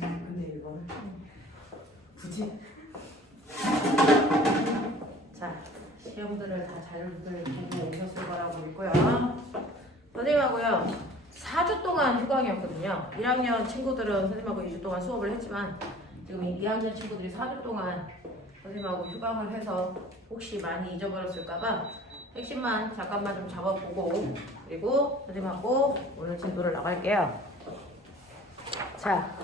근데 이거 굳이 자 시험들을 다 잘 보고 오셨을 거라고 믿고요. 선생님하고요 4주 동안 휴강이었거든요. 1학년 친구들은 선생님하고 2주 동안 수업을 했지만 지금 2학년 친구들이 4주 동안 선생님하고 휴강을 해서 혹시 많이 잊어버렸을까봐 핵심만 잠깐만 좀 잡아보고 그리고 선생님하고 오늘 진도를 나갈게요. 자,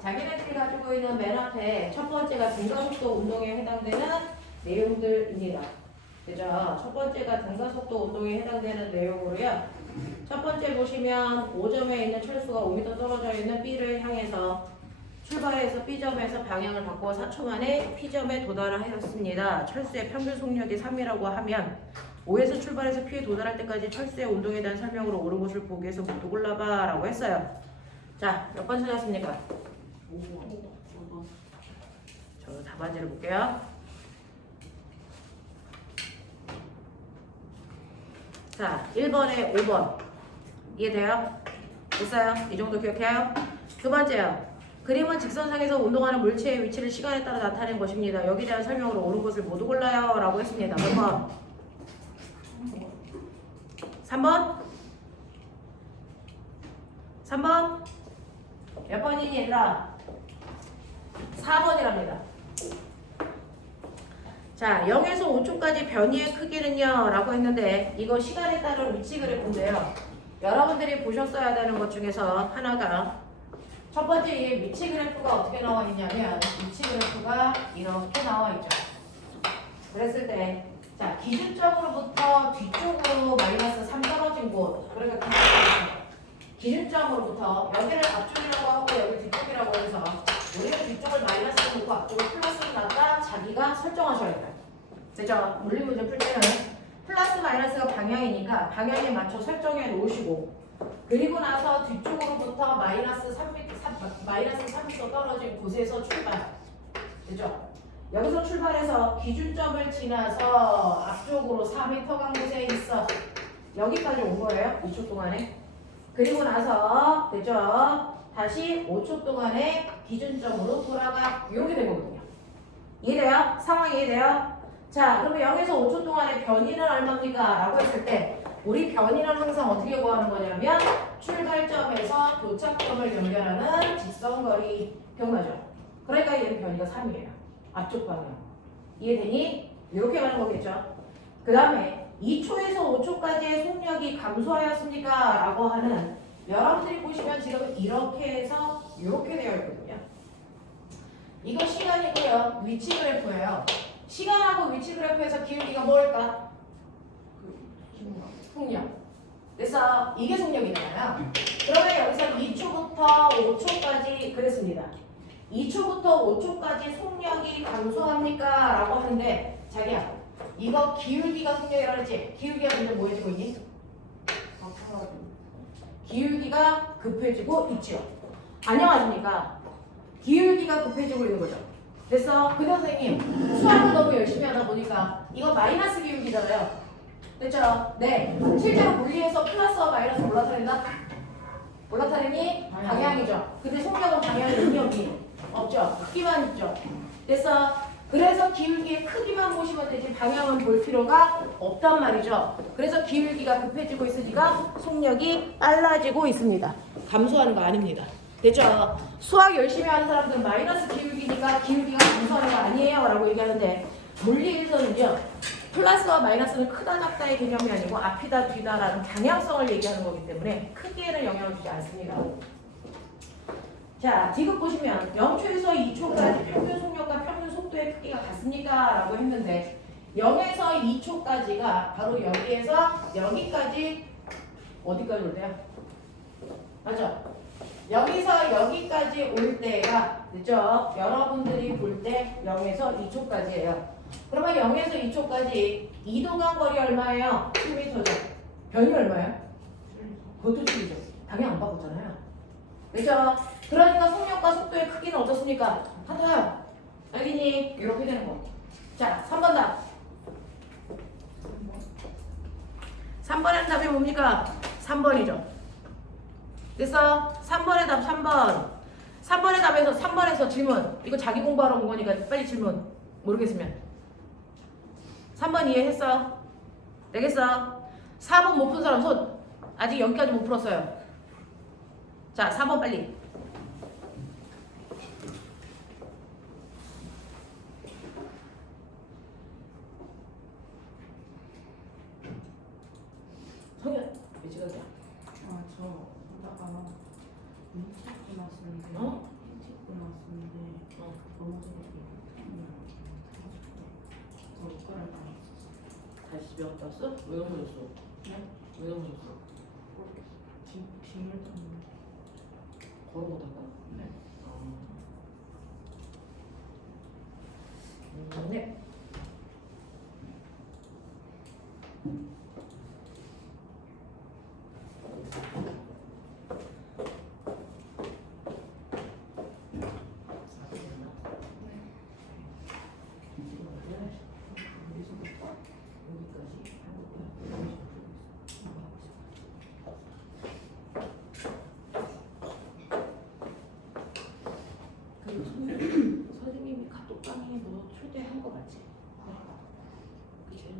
자기네들이 가지고 있는 맨 앞에 첫 번째가 등가속도 운동에 해당되는 내용들입니다. 그죠? 첫 번째가 등가속도 운동에 해당되는 내용으로요. 첫 번째 보시면 5점에 있는 철수가 5m 떨어져 있는 B를 향해서 출발해서 B점에서 방향을 바꾸어 4초 만에 P점에 도달을 하였습니다. 철수의 평균 속력이 3이라고 하면 5에서 출발해서 P에 도달할 때까지 철수의 운동에 대한 설명으로 옳은 곳을 보기 위해서 못 골라봐 라고 했어요. 자, 몇 번 찾았습니까? 5번. 저 답안지를 볼게요. 자, 1번에 5번. 이해돼요? 됐어요? 이 정도 기억해요? 두 번째요. 그림은 직선상에서 운동하는 물체의 위치를 시간에 따라 나타낸 것입니다. 여기에 대한 설명으로 옳은 것을 모두 골라요 라고 했습니다. 몇 번? 3번? 3번? 몇 번이니 얘들아? 4번이랍니다. 자, 0에서 5초까지 변이의 크기는요 라고 했는데 이거 시간에 따른 위치 그래프인데요. 여러분들이 보셨어야 되는 것 중에서 하나가 첫 번째 이 위치 그래프가 어떻게 나와 있냐면 위치 그래프가 이렇게 나와 있죠. 그랬을 때 자, 기준점으로부터 뒤쪽으로 마이너스 3 떨어진 곳 그러니까 기준점으로부터 여기를 앞쪽이라고 하고 여기 뒤쪽이라고 해서 우리가 뒤쪽을 마이너스로 놓고 앞쪽을 플러스로 놨다 자기가 설정하셔야겠다. 그죠? 물리 문제 풀 때는 플러스 마이너스가 방향이니까 방향에 맞춰 설정해 놓으시고 그리고 나서 뒤쪽으로부터 마이너스 3m 떨어진 곳에서 출발. 그죠? 여기서 출발해서 기준점을 지나서 앞쪽으로 4m 간 곳에 있어. 여기까지 온 거예요. 2초 동안에. 그리고 나서 그죠? 다시 5초 동안에 기준점으로 돌아가. 이렇게 된 거거든요. 이해돼요? 상황 이해돼요? 자, 그러면 0에서 5초 동안에 변이는 얼마입니까? 라고 했을 때 우리 변이는 항상 어떻게 구하는 거냐면 출발점에서 도착점을 연결하는 직선거리 기억나죠? 그러니까 얘는 변이가 3이에요. 앞쪽 방향. 이해되니? 이렇게 가는 거겠죠? 그 다음에 2초에서 5초까지의 속력이 감소하였습니까? 라고 하는 여러분들이 보시면 지금 이렇게 해서 이렇게 되어 있거든요. 이거 시간이고요. 위치 그래프예요. 시간하고 위치 그래프에서 기울기가 뭘까? 속력. 그래서 이게 속력이잖아요. 그러면 여기서 2초부터 5초까지 그랬습니다. 2초부터 5초까지 속력이 감소합니까? 라고 하는데 자기야 이거 기울기가 속력이라고 했지? 기울기가 근데 뭐 해지고 있니? 기울기가 급해지고 있죠. 안녕하십니까? 기울기가 급해지고 있는 거죠. 그래서 그 선생님 수학을 너무 열심히 하다 보니까 이거 마이너스 기울기잖아요. 됐죠? 네. 실제로 물리에서 플러스와 마이너스 올라타린다? 올라타림이 방향이죠. 근데 속력은 방향이 능력이 없죠. 크기만 있죠. 그래서 기울기의 크기만 보시면 되지 방향은 볼 필요가 없단 말이죠. 그래서 기울기가 급해지고 있으니까 속력이 빨라지고 있습니다. 감소하는 거 아닙니다. 됐죠? 수학 열심히 하는 사람들은 마이너스 기울기니까 기울기가 감소하는 거 아니에요 라고 얘기하는데 물리에서는요 플러스와 마이너스는 크다 작다의 개념이 아니고 앞이다 뒤다라는 방향성을 얘기하는 거기 때문에 크기에는 영향을 주지 않습니다. 자, 지금 보시면 0초에서 2초까지 평균 속력과 평균 속도의 크기가 같습니까? 라고 했는데 0에서 2초까지가 바로 여기에서 여기까지 어디까지 올 때요? 맞죠? 여기서 여기까지 올 때가 그죠? 여러분들이 볼 때 0에서 2초까지예요. 그러면 0에서 2초까지 이동한 거리 얼마예요? 7m죠. 변이 얼마예요? 그것도 7이죠. 방향 안 바꿨잖아요. 그죠? 그러니까 속력과 속도의 크기는 어떻습니까? 같아요. 알겠니? 이렇게 되는 거. 자, 3번 답. 3번의 답이 뭡니까? 3번이죠. 됐어? 3번의 답 3번. 3번의 답에서 3번에서 질문. 이거 자기 공부하러 온 거니까 빨리 질문. 모르겠으면. 3번 이해했어? 되겠어? 4번 못 푼 사람 손. 아직 여기까지 못 풀었어요. 자, 4번 빨리. 성현, 몇 시간이야? 아, 저 하다가 인체 끝났었는데 어? 인체 끝났었는데 넘어져서 저 옷가락 안 했었어. 다시 집에 갔다 왔어? 왜 넘어졌어? 네? 왜 넘어졌어? 뒷물 때문에. 걸어보다가? 네. 네. 선생님이 카톡방에 너 초대한 거 맞지? 그치?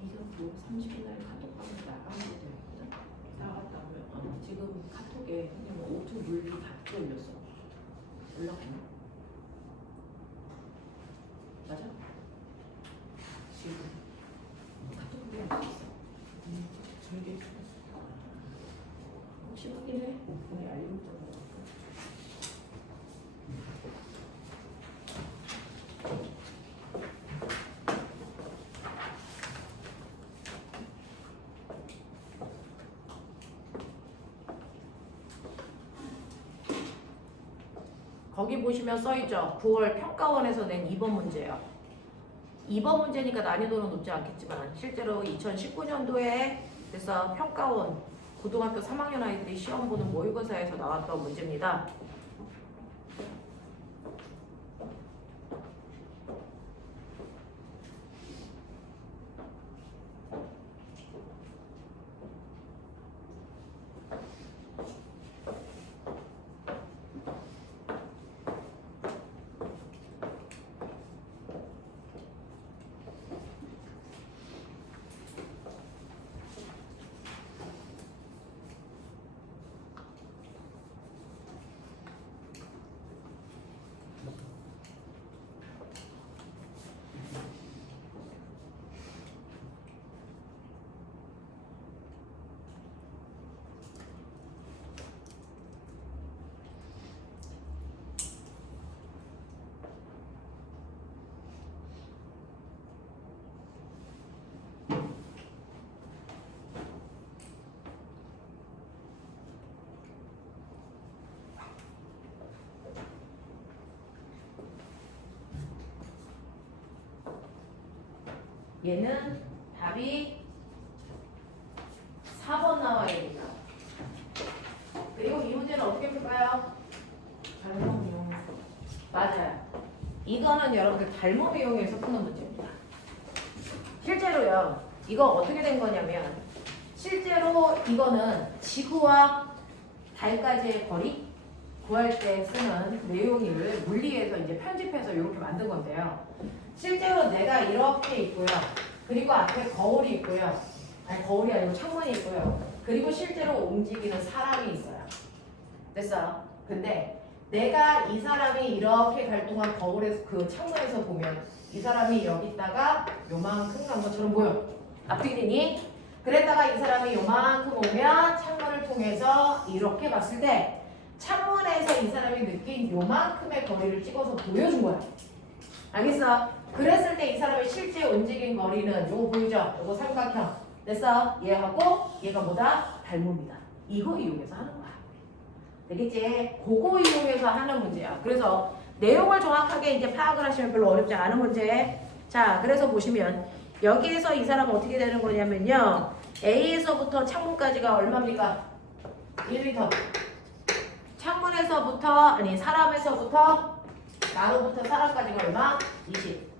네가 뭐 30일 날 카톡방에 나가는 것도 있거든? 나갔다면 지금 카톡에 그냥 오토 물리 다 올렸어. 올랐구나. 맞아? 지금 카톡에 올렸어. 저기 혹시 확인해? 우리 알림 좀 넣어볼까? 거기 보시면 써있죠. 9월 평가원에서 낸 2번 문제예요. 2번 문제니까 난이도는 높지 않겠지만 실제로 2019년도에 그래서 평가원 고등학교 3학년 아이들이 시험 보는 모의고사에서 나왔던 문제입니다. 얘는 답이 4번 나와야 됩니다. 그리고 이 문제는 어떻게 풀까요? 잘못 이용했어. 맞아요. 이거는 여러분들 닮음 이용해서 푸는 문제입니다. 실제로요. 이거 어떻게 된 거냐면 실제로 이거는 지구와 달까지의 거리 구할 때 쓰는 내용을 물리에서 이제 편집해서 이렇게 만든 건데요. 실제로 내가 이렇게 있고요. 그리고 앞에 거울이 있고요. 아니 거울이 아니고 창문이 있고요. 그리고 실제로 움직이는 사람이 있어요. 됐어? 근데 내가 이 사람이 이렇게 갈 동안 거울에서 그 창문에서 보면 이 사람이 여기 있다가 요만큼 간 것처럼 보여. 앞뒤 되니? 그랬다가 이 사람이 요만큼 오면 창문을 통해서 이렇게 봤을 때 창문에서 이 사람이 느낀 요만큼의 거리를 찍어서 보여준 거야. 알겠어? 그랬을 때 이 사람의 실제 움직인 거리는 요거 보이죠? 요거 삼각형. 됐어? 얘하고 얘가 뭐다? 닮음이다. 이거 이용해서 하는 거야. 되겠지? 그거 이용해서 하는 문제야. 그래서 내용을 정확하게 이제 파악을 하시면 별로 어렵지 않은 문제. 자, 그래서 보시면 여기에서 이 사람은 어떻게 되는 거냐면요. A에서부터 창문까지가 얼마입니까? 1m. 창문에서부터 아니 사람에서부터 나로부터 사람까지가 얼마? 20.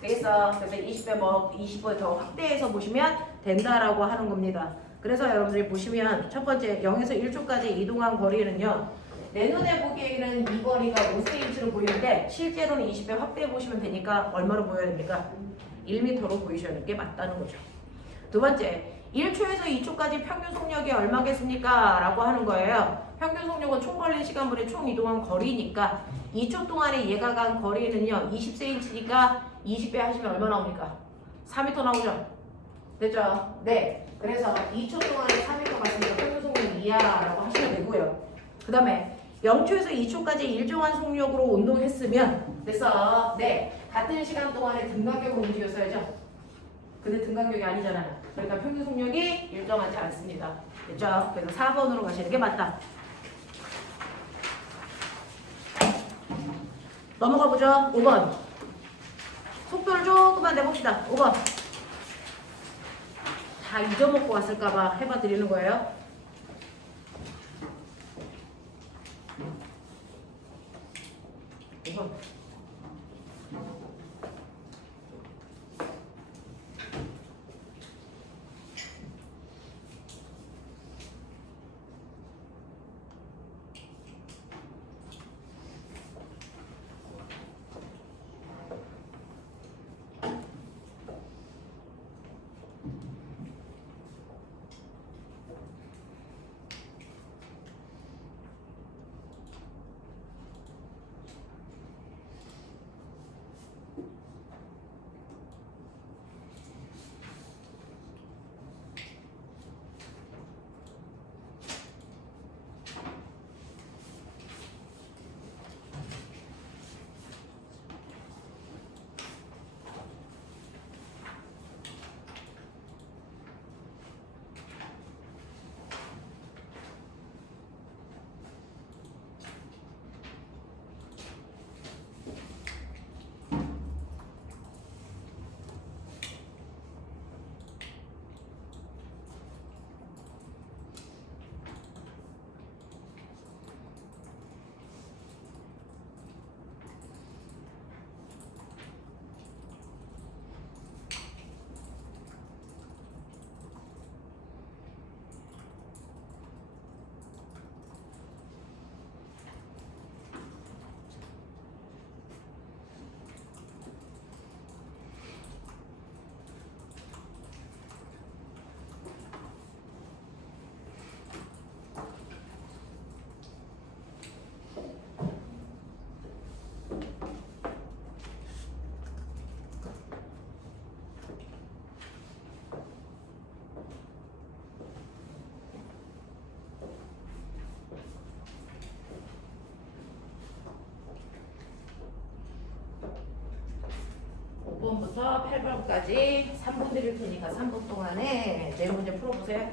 되겠어. 그래서 20배 뭐 20배 더 확대해서 보시면 된다라고 하는 겁니다. 그래서 여러분들이 보시면 첫 번째 0에서 1초까지 이동한 거리는요. 내 눈에 보기에는 이 거리가 5cm로 보이는데 실제로는 20배 확대해 보시면 되니까 얼마로 보여야 됩니까? 1m로 보이셔야 게 맞다는 거죠. 두 번째, 1초에서 2초까지 평균 속력이 얼마겠습니까? 라고 하는 거예요. 평균 속력은 총 걸린 시간분의 총 이동한 거리니까 2초 동안에 얘가 간 거리는요 20cm니까 20배 하시면 얼마 나옵니까? 4m 나오죠? 됐죠? 네. 그래서 2초 동안에 4m 갔으니까 평균 속력 2야라고 하시면 되고요. 그 다음에 0초에서 2초까지 일정한 속력으로 운동했으면 됐어. 네. 같은 시간 동안에 등간격으로 움직였어야죠. 근데 등간격이 아니잖아요. 그러니까 평균 속력이 일정하지 않습니다. 됐죠? 그래서 4번으로 가시는 게 맞다. 넘어가 보죠. 5번. 속도를 조금만 내봅시다. 5번. 다 잊어먹고 왔을까봐 해봐 드리는 거예요. 이건 부터 8번까지 3분 드릴 테니까 3분 동안에 내 문제 풀어보세요.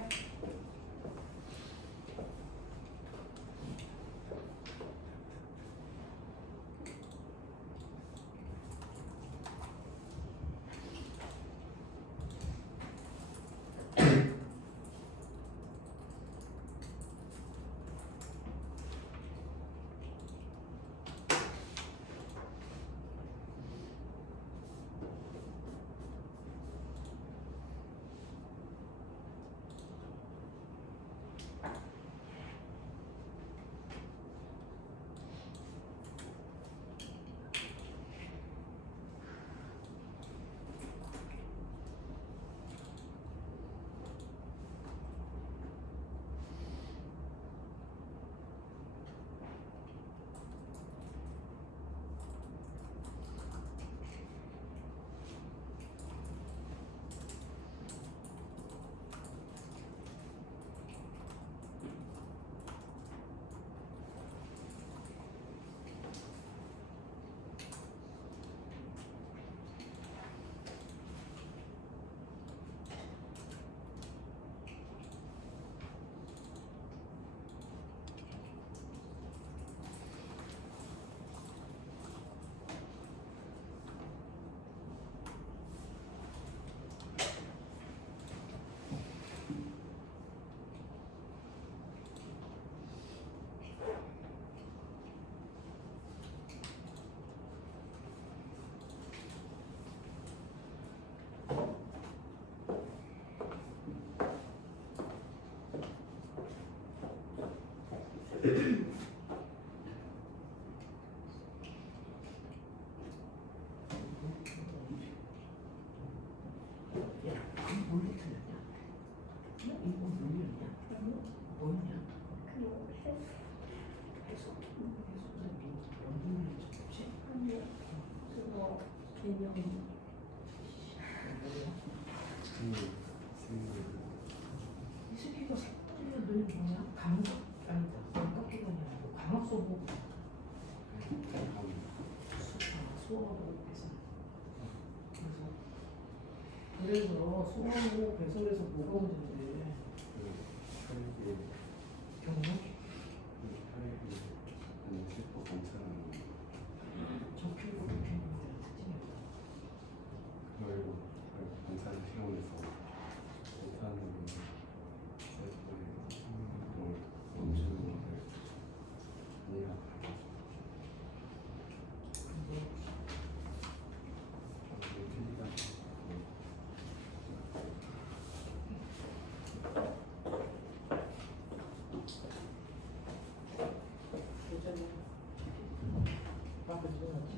뭘로 틀렸냐? 이거 뭘렸냐? 뭐였냐? 해석. 원동력이 없지? 그거 개념. 이 새끼가 색깔이야. 너 뭐냐? 감각? 아니다. 감각기관이 아니고 광합소보. 수어하고 배설. 그래서 수어하고 배설에서 뭐가 문제인데? 경력? 적히고 적히는 문제는 특징이야. 근데 예전에 아까 누구였지?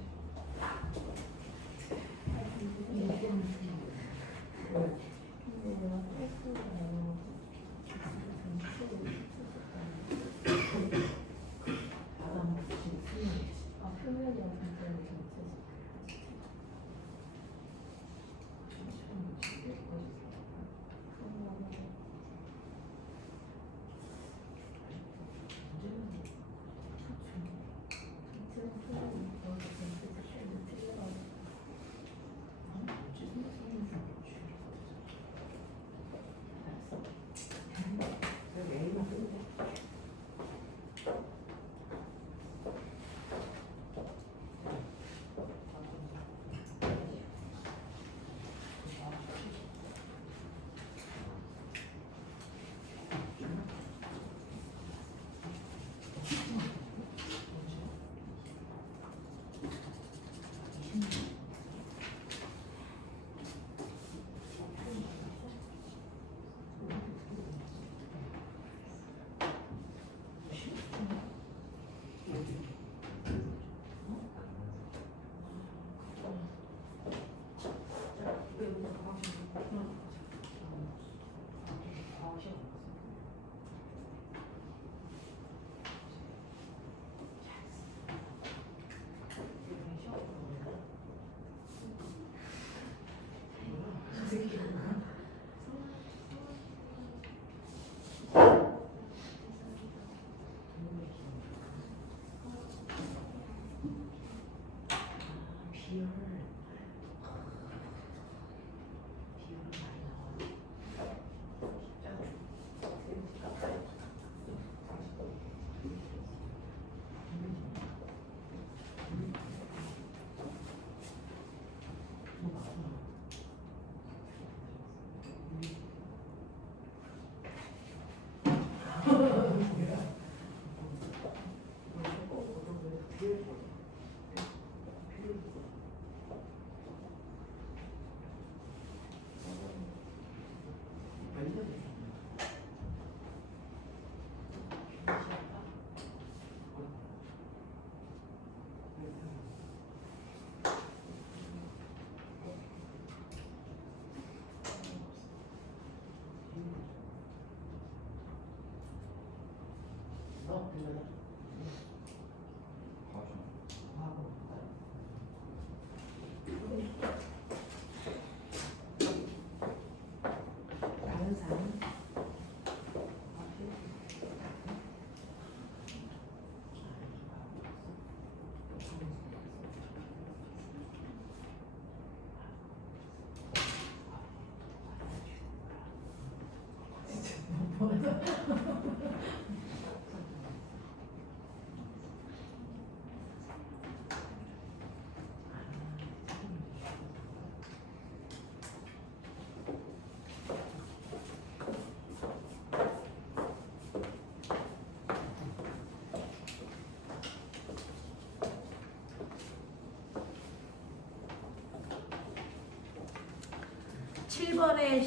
칠 번의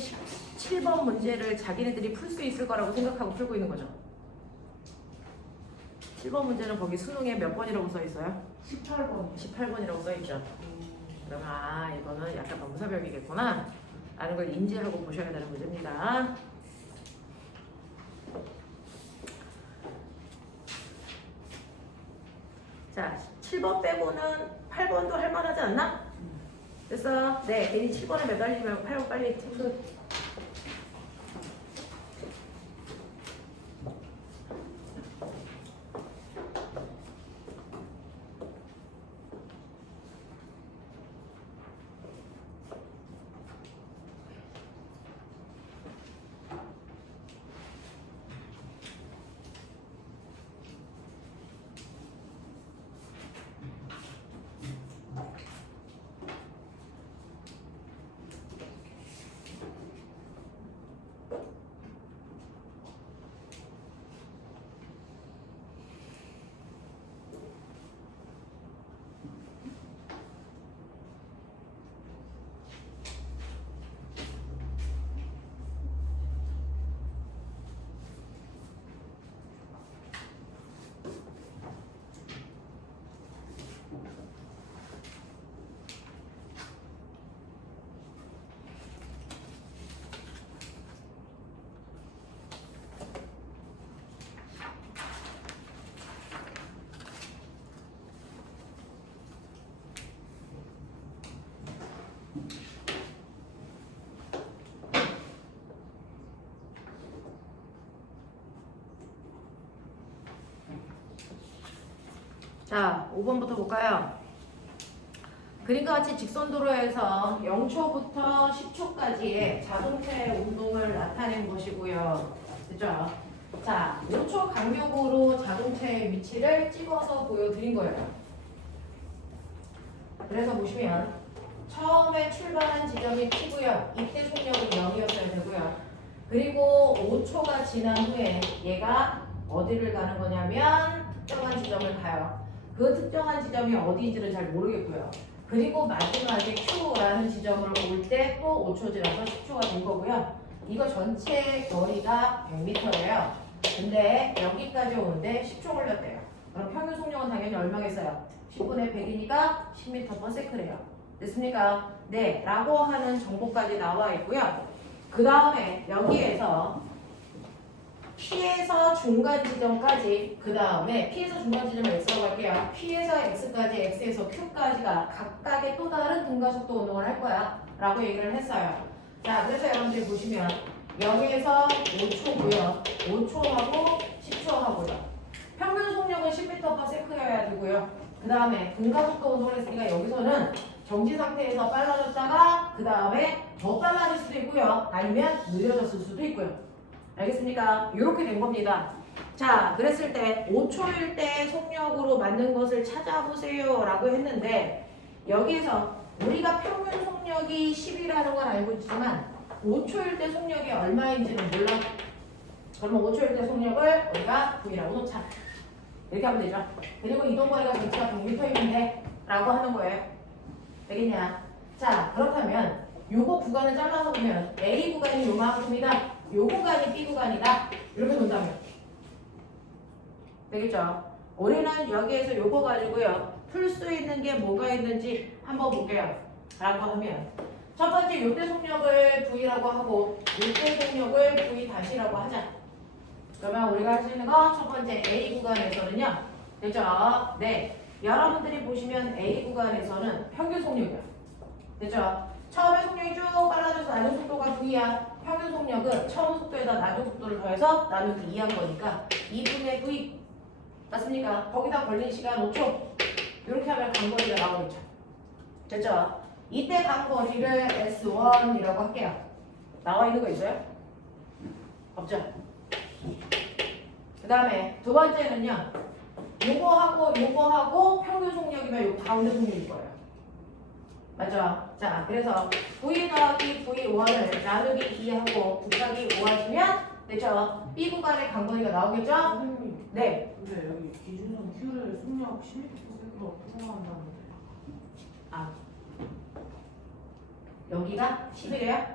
7번 문제를 자기네들이 풀 수 있을 거라고 생각하고 풀고 있는 거죠. 7번 문제는 거기 수능에 몇 번이라고 써 있어요? 18번. 18번이라고 써 있죠. 그러면 이거는 약간 넘사벽이겠구나 라는 걸 인지하고 보셔야 되는 문제입니다. 자, 7번 빼고는 8번도 할만하지 않나? 됐어? 네, 괜히 7번에 매달리지 말고 8번 빨리 끝. 자, 5번부터 볼까요? 그림과 같이 직선도로에서 0초부터 10초까지의 자동차의 운동을 나타낸 것이고요. 그죠? 자, 5초 간격으로 자동차의 위치를 찍어서 보여드린 거예요. 그래서 보시면 처음에 출발한 지점이 P고요. 이때 속력은 0이었어야 되고요. 그리고 5초가 지난 후에 얘가 어디를 가는 거냐면 특정한 지점을 가요. 그 특정한 지점이 어디인지는 잘 모르겠고요. 그리고 마지막에 Q라는 지점으로 올 때 또 5초 지나서 10초가 된 거고요. 이거 전체 거리가 100m예요. 근데 여기까지 오는데 10초 걸렸대요. 그럼 평균 속력은 당연히 얼마겠어요? 10분의 100이니까 10m/s래요. 됐습니까? 네, 라고 하는 정보까지 나와 있고요. 그 다음에 여기에서 P에서 중간 지점까지, 그 다음에 P에서 중간 지점을 X라고 할게요. P에서 X까지, X에서 Q까지가 각각의 또 다른 등가속도 운동을 할 거야 라고 얘기를 했어요. 자, 그래서 여러분들이 보시면 여기에서 5초고요. 5초하고 10초하고요. 평균 속력은 10m/s여야 되고요. 그 다음에 등가속도 운동을 했으니까 여기서는 정지 상태에서 빨라졌다가 그 다음에 더 빨라질 수도 있고요. 아니면 느려졌을 수도 있고요. 알겠습니까? 이렇게 된 겁니다. 자, 그랬을 때 5초일 때 속력으로 맞는 것을 찾아보세요 라고 했는데 여기에서 우리가 평균 속력이 10이라는 건 알고 있지만 5초일 때 속력이 얼마인지는 몰라. 그러면 5초일 때 속력을 우리가 V라고 놓자. 이렇게 하면 되죠. 그리고 이동거리가 전체가 100m인데 라고 하는 거예요. 되겠냐? 자, 그렇다면 요거 구간을 잘라서 보면 A 구간이 요만큼이다. 요 구간이 B 구간이다. 이렇게 본다면 되겠죠? 우리는 여기에서 요거 가지고요. 풀 수 있는 게 뭐가 있는지 한번 볼게요. 라고 하면 첫 번째 요때 속력을 V라고 하고 요때 속력을 V 다시라고 하자. 그러면 우리가 할 수 있는 거 첫 번째 A 구간에서는요. 됐죠? 네. 여러분들이 보시면 A 구간에서는 평균 속력이야. 됐죠? 처음에 속력이 쭉 빨라져서 나중 속도가 V야. 평균 속력은 처음 속도에다 나중 속도를 더해서 나누기 2한 거니까 2분의 V. 맞습니까? 거기다 걸린 시간 5초. 이렇게 하면 간거리가 나오겠죠. 됐죠? 이때 간거리를 S1이라고 할게요. 나와 있는 거 있어요? 없죠? 그 다음에 두 번째는요. 요거하고 평균 속력이면 요 가운데 속력일 거예요. 맞죠? 자, 그래서 V 더하기 V1을 나누기 2하고 곱하기 5 하시면 됐죠? B 구간의 간거리가 나오겠죠? 선생님, 네. 근데 여기 기준선 Q를 속력 10m/s로 통과한다는데. 아, 여기가 10이래요?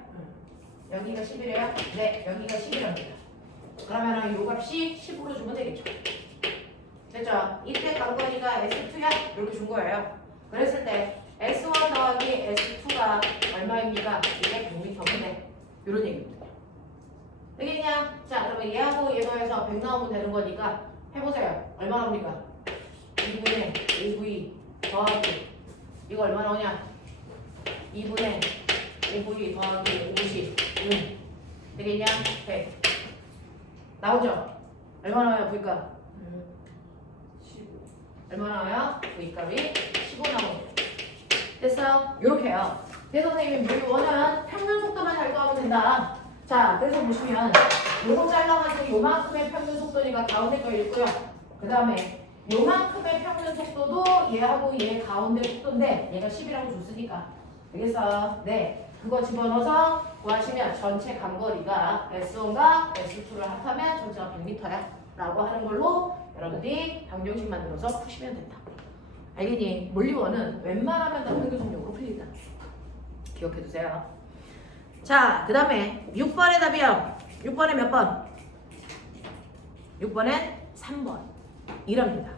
여기가 10이래요? 네, 여기가 10이랍니다. 그러면은 요 값이 10으로 주면 되겠죠? 됐죠? 이때 관건이가 S2야? 이렇게 준 거예요. 그랬을 때 S1 더하기 S2가 얼마입니까? 이게 100m인데 이런 얘기입니다. 되겠냐? 자, 그러면 얘하고 얘 더해서 100 나오면 되는 거니까 해보세요. 얼마 나옵니까? 2분의 AV 더하기 이거 얼마 나오냐? 2분의 AV 더하기 50 되겠냐? 100 나오죠? 얼마 나와요? V값? 15. 얼마 나와요? V값이 15 나옵니다. 됐어? 요렇게요. 대 선생님이 우리 원은 평균 속도만 잘 구하면 된다. 자, 그래서 보시면 요거 잘라가지고 요만큼의 평균 속도니까 가운데 거 읽고요. 그 다음에 요만큼의 평균 속도도 얘하고 얘 가운데 속도인데 얘가 10이라고 줬으니까 되겠어? 네. 그거 집어넣어서 구하시면 전체 간거리가 S1과 S2를 합하면 전체가 100m야 라고 하는 걸로 여러분들이 방정식 만들어서 푸시면 된다. 알겠니? 물리원은 웬만하면 다 평균속력으로 풀린다. 기억해두세요. 자, 그 다음에 6번의 답이요. 6번에 몇 번? 6번에 3번. 이럽니다.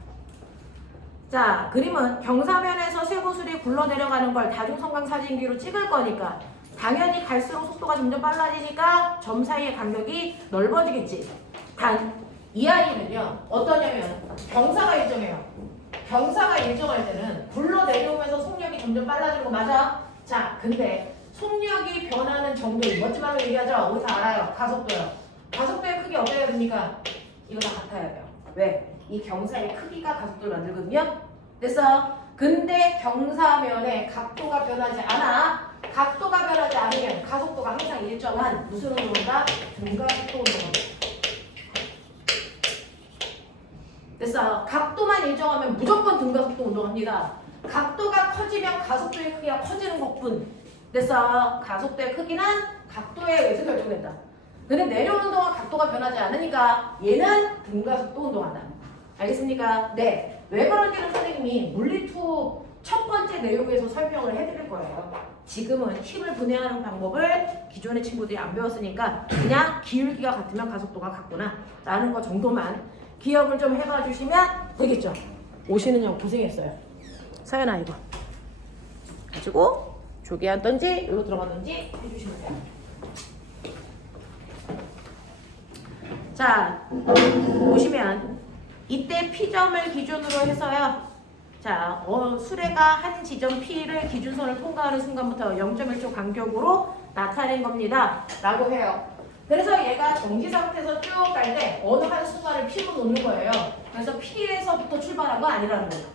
자, 그림은 경사면에서 쇠구슬이 굴러내려가는 걸 다중성광 사진기로 찍을 거니까 당연히 갈수록 속도가 점점 빨라지니까 점 사이의 간격이 넓어지겠지. 단, 이 아이는요, 어떠냐면 경사가 일정해요. 경사가 일정할 때는 굴러내려오면서 속력이 점점 빨라지는 거 맞아? 자, 근데 속력이 변하는 정도, 멋진 말로 얘기하죠? 우리 다 알아요. 가속도요. 가속도의 크기 어때야 됩니까? 이거 다 같아야 돼요. 왜? 이 경사의 크기가 가속도를 만들거든요. 됐어? 근데 경사면에 각도가 변하지 않아. 각도가 변하지 않으면 가속도가 항상 일정한 무슨 운동인가? 등가속도 운동입니다. 됐어? 각도만 일정하면 무조건 등가속도 운동합니다. 각도가 커지면 가속도의 크기가 커지는 것뿐. 됐어? 가속도의 크기는 각도에 의해서 결정된다. 근데 내려오는 동안 각도가 변하지 않으니까 얘는 등가속도 운동한다. 알겠습니까? 네. 왜 그런지는 선생님이 물리2 첫 번째 내용에서 설명을 해드릴 거예요. 지금은 힘을 분해하는 방법을 기존의 친구들이 안 배웠으니까 그냥 기울기가 같으면 가속도가 같구나 라는 거 정도만 기억을 좀 해봐 주시면 되겠죠. 오시는 형 고생했어요. 서연아 이거 가지고 조개하던지 여기로 들어가던지 해주시면 돼요. 자, 보시면 이때 P점을 기준으로 해서요. 자, 수레가 한 지점 P를 기준선을 통과하는 순간부터 0.1초 간격으로 나타낸 겁니다. 라고 해요. 그래서 얘가 정지 상태에서 쭉 갈 때 어느 한 순간을 P로 놓는 거예요. 그래서 P에서부터 출발한 거 아니라는 거예요.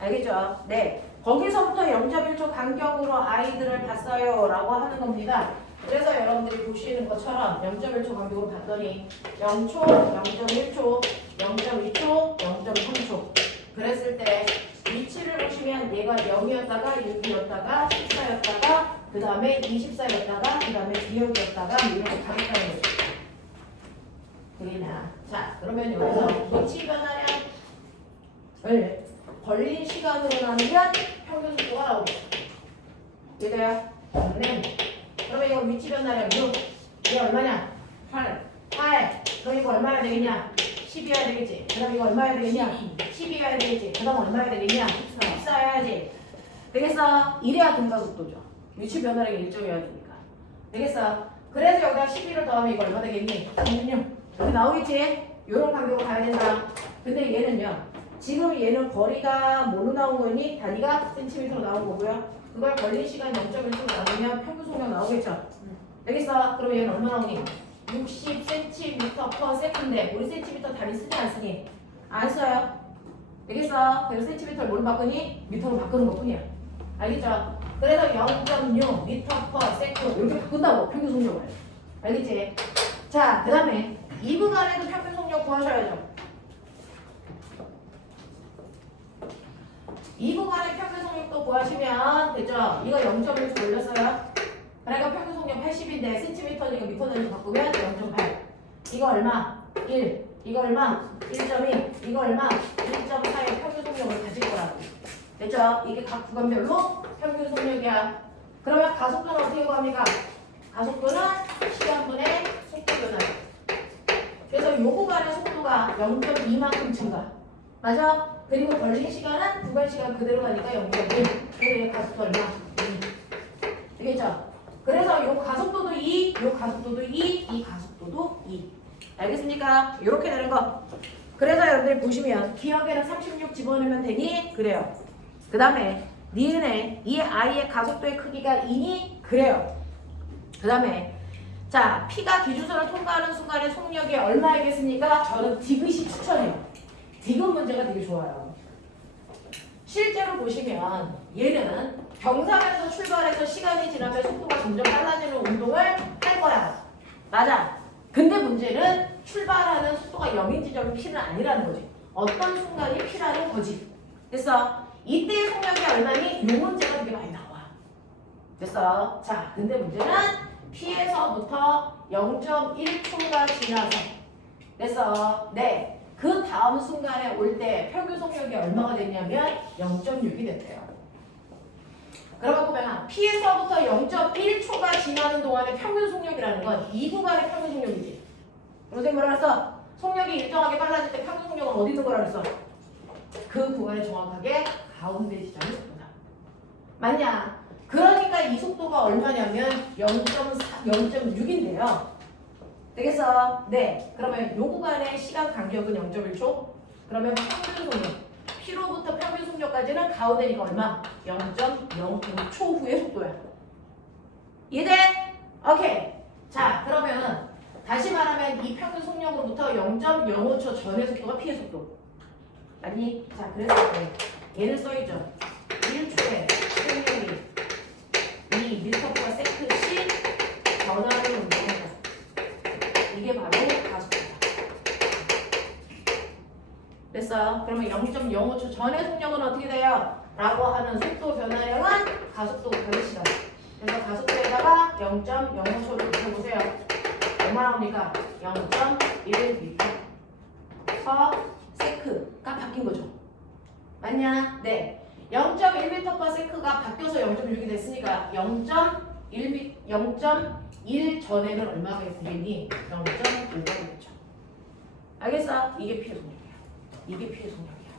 알겠죠? 네. 거기서부터 0.1초 간격으로 아이들을 봤어요. 라고 하는 겁니다. 그래서 여러분들이 보시는 것처럼 0.1초 간격으로 봤더니 0초, 0.1초, 0.2초, 0.3초. 그랬을 때 위치를 보시면 얘가 0이었다가 6이었다가 14였다가 그 다음에 24였다가 그 다음에 기억이었다가 이렇게 가득하는 거죠. 그러나 자 그러면 여기서 위치 변화량을 걸린 시간으로 나누면 평균 속도가 나오겠죠. 이거요? 네. 그러면 이거 위치 변화량 6. 이게 얼마냐? 8. 그럼 이거 얼마야 되겠냐? 10이어야 되겠지. 그 다음 이거 얼마야 되겠냐? 12여야 되겠지. 그 다음 얼마야 되겠냐? 14여야지. 되겠어? 이래야 등가속도죠. 위치 변화량이 일정이어야 되니까. 되겠어? 그래서 여기다 12를 더하면 이거 얼마 되겠니? 16. 여기 나오겠지? 요런 간격으로 가야 된다. 근데 얘는요. 지금 얘는 거리가 뭘로 나온 거니? 단위가 센티미터로 나온 거고요. 그걸 걸린 시간 0.1초 나누면 평균 속력 나오겠죠? 되겠어? 그럼 얘는 얼마 나오니? 60cm/s인데 우리 센티미터 단위 쓰지 안 쓰니? 안 써요. 되겠어? 그래서 센티미터를 뭘로 바꾸니? 미터로 바꾸는 것 뿐이야. 알겠죠? 그래서 0.6m/s 이렇게 바꾼다고 평균 속력을. 알겠지? 자, 그 다음에 이 구간에도 평균 속력 구하셔야죠. 이 구간의 평균 속력도 구하시면 됐죠? 이거 0.1초 걸렸어요. 그러니까 평균 속력 80인데 센티미터니까 미터를 바꾸면 0.8. 이거 얼마? 1. 이거 얼마? 1.2. 이거 얼마? 1.4의 평균 속력을 가질 거라고. 됐죠? 이게 각 구간별로 평균 속력이야. 그러면 가속도는 어떻게 구합니까? 가속도는 시간분의 속도 변화. 그래서 요 구간의 속도가 0.2만큼 증가. 맞아? 그리고 걸린 시간은 구간 시간 그대로 가니까 0.1. 그래서 가속도 얼마? 2. 되겠죠? 그래서 요 가속도도 2, 요 가속도도 2, 이 가속도도 2. 알겠습니까? 이렇게 되는 거. 그래서 여러분들 보시면 기억에는 36 집어넣으면 되니? 그래요. 그 다음에 니은에 이 아이의 가속도의 크기가 2니? 그래요. 그 다음에 자, P가 기준선을 통과하는 순간에 속력이 얼마이겠습니까? 저는 디귿이 추천해요. 디귿 문제가 되게 좋아요. 실제로 보시면 얘는 경사면서 출발해서 시간이 지나면 속도가 점점 빨라지는 운동을 할 거야. 맞아. 근데 문제는 출발하는 속도가 0인 지점이 P는 아니라는 거지. 어떤 순간이 P라는 거지. 됐어? 이때의 속력이 얼마니? 이 문제가 되게 많이 나와. 됐어? 자, 근데 문제는 P에서부터 0.1초가 지나서 됐어? 네. 그 다음 순간에 올 때 평균 속력이 얼마가 됐냐면 0.6이 됐대요. 그러면 보면 P에서부터 0.1초가 지나는 동안의 평균 속력이라는 건 이 구간의 평균 속력이지. 선생님 뭐라 그랬어? 속력이 일정하게 빨라질 때 평균 속력은 어디 있는 거라 그랬어? 그 구간에 정확하게 가운데 지점이 속도다. 맞냐? 그러니까 이 속도가 얼마냐면 0.6인데요. 되겠어? 네. 그러면 요 구간의 시간 간격은 0.1초. 그러면 평균 속력. P로부터 평균 속력까지는 가운데니까 얼마? 0.05초 후의 속도야. 이해돼? 오케이. 자, 그러면 다시 말하면 이 평균 속력으로부터 0.05초 전의 속도가 P의 속도. 아니, 자, 그래서 얘는 써있죠. 1초에 속력이 2m/s씩 변화를 운동한다. 이게 바로 가속도다. 됐어요? 그러면 0.05초 전의 속력은 어떻게 돼요? 라고 하는 속도 변화량은 가속도 곱하기 시간. 그래서 가속도에다가 0.05초를 붙여보세요. 얼마 나옵니까? 0.1m/s가 바뀐 거죠. 맞냐? 네. 0.1m/s가 바뀌어서 0.6이 됐으니까 0.1 전에는 얼마가 되겠니? 0.5가 되겠죠. 알겠어? 이게 P의 속력이야. 이게 P의 속력이야.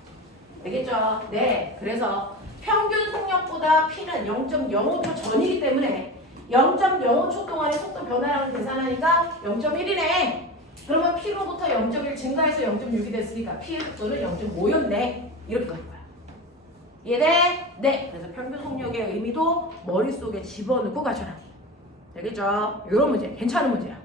되겠죠? 네. 그래서 평균 속력보다 P는 0.05초 전이기 때문에 0.05초 동안의 속도 변화량을 계산하니까 0.1이네. 그러면 P로부터 0.1 증가해서 0.6이 됐으니까 P의 속도는 0.5였네. 이렇게 가는 거야. 이해돼? 네. 그래서 평균 속력의 의미도 머릿속에 집어넣고 가셔라. 되겠죠? 이런 문제. 괜찮은 문제야.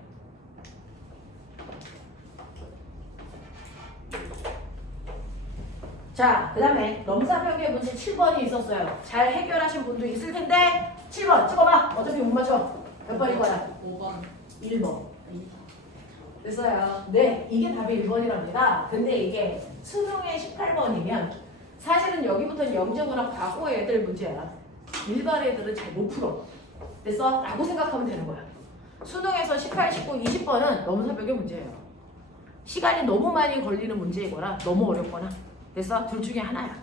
자, 그 다음에 넘사벽의 문제 7번이 있었어요. 잘 해결하신 분도 있을 텐데 7번 찍어봐. 어차피 못 맞춰. 몇 번일 거야? 5번. 1번. 됐어요. 네, 이게 답이 1번이랍니다. 근데 이게 수능에 18번이면 사실은 여기부터는 영재고나 과거 애들 문제야. 일반 애들은 잘 못 풀어. 됐어? 라고 생각하면 되는 거야. 수능에서 18, 19, 20번은 넘사벽의 문제예요. 시간이 너무 많이 걸리는 문제이거나 너무 어렵거나. 됐어? 둘 중에 하나야.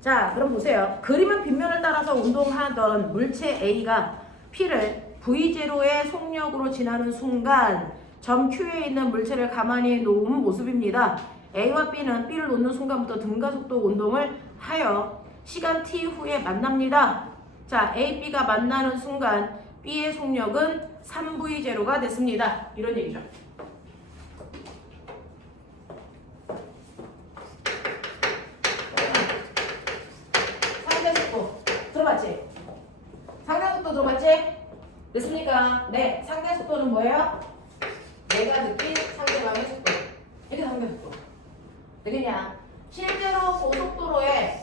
자, 그럼 보세요. 그림은 빗면을 따라서 운동하던 물체 A가 P를 V0의 속력으로 지나는 순간 점 Q에 있는 물체를 가만히 놓은 모습입니다. A와 B는 B를 놓는 순간부터 등가속도 운동을 하여 시간 T 후에 만납니다. 자, A, B가 만나는 순간 B의 속력은 3V0가 됐습니다. 이런 얘기죠. 상대속도 들어봤지? 상대속도 들어봤지? 됐습니까? 네. 상대속도는 뭐예요? 내가 느낀 상대방의 속도. 이게 상대속도. 되겠냐? 실제로 고속도로에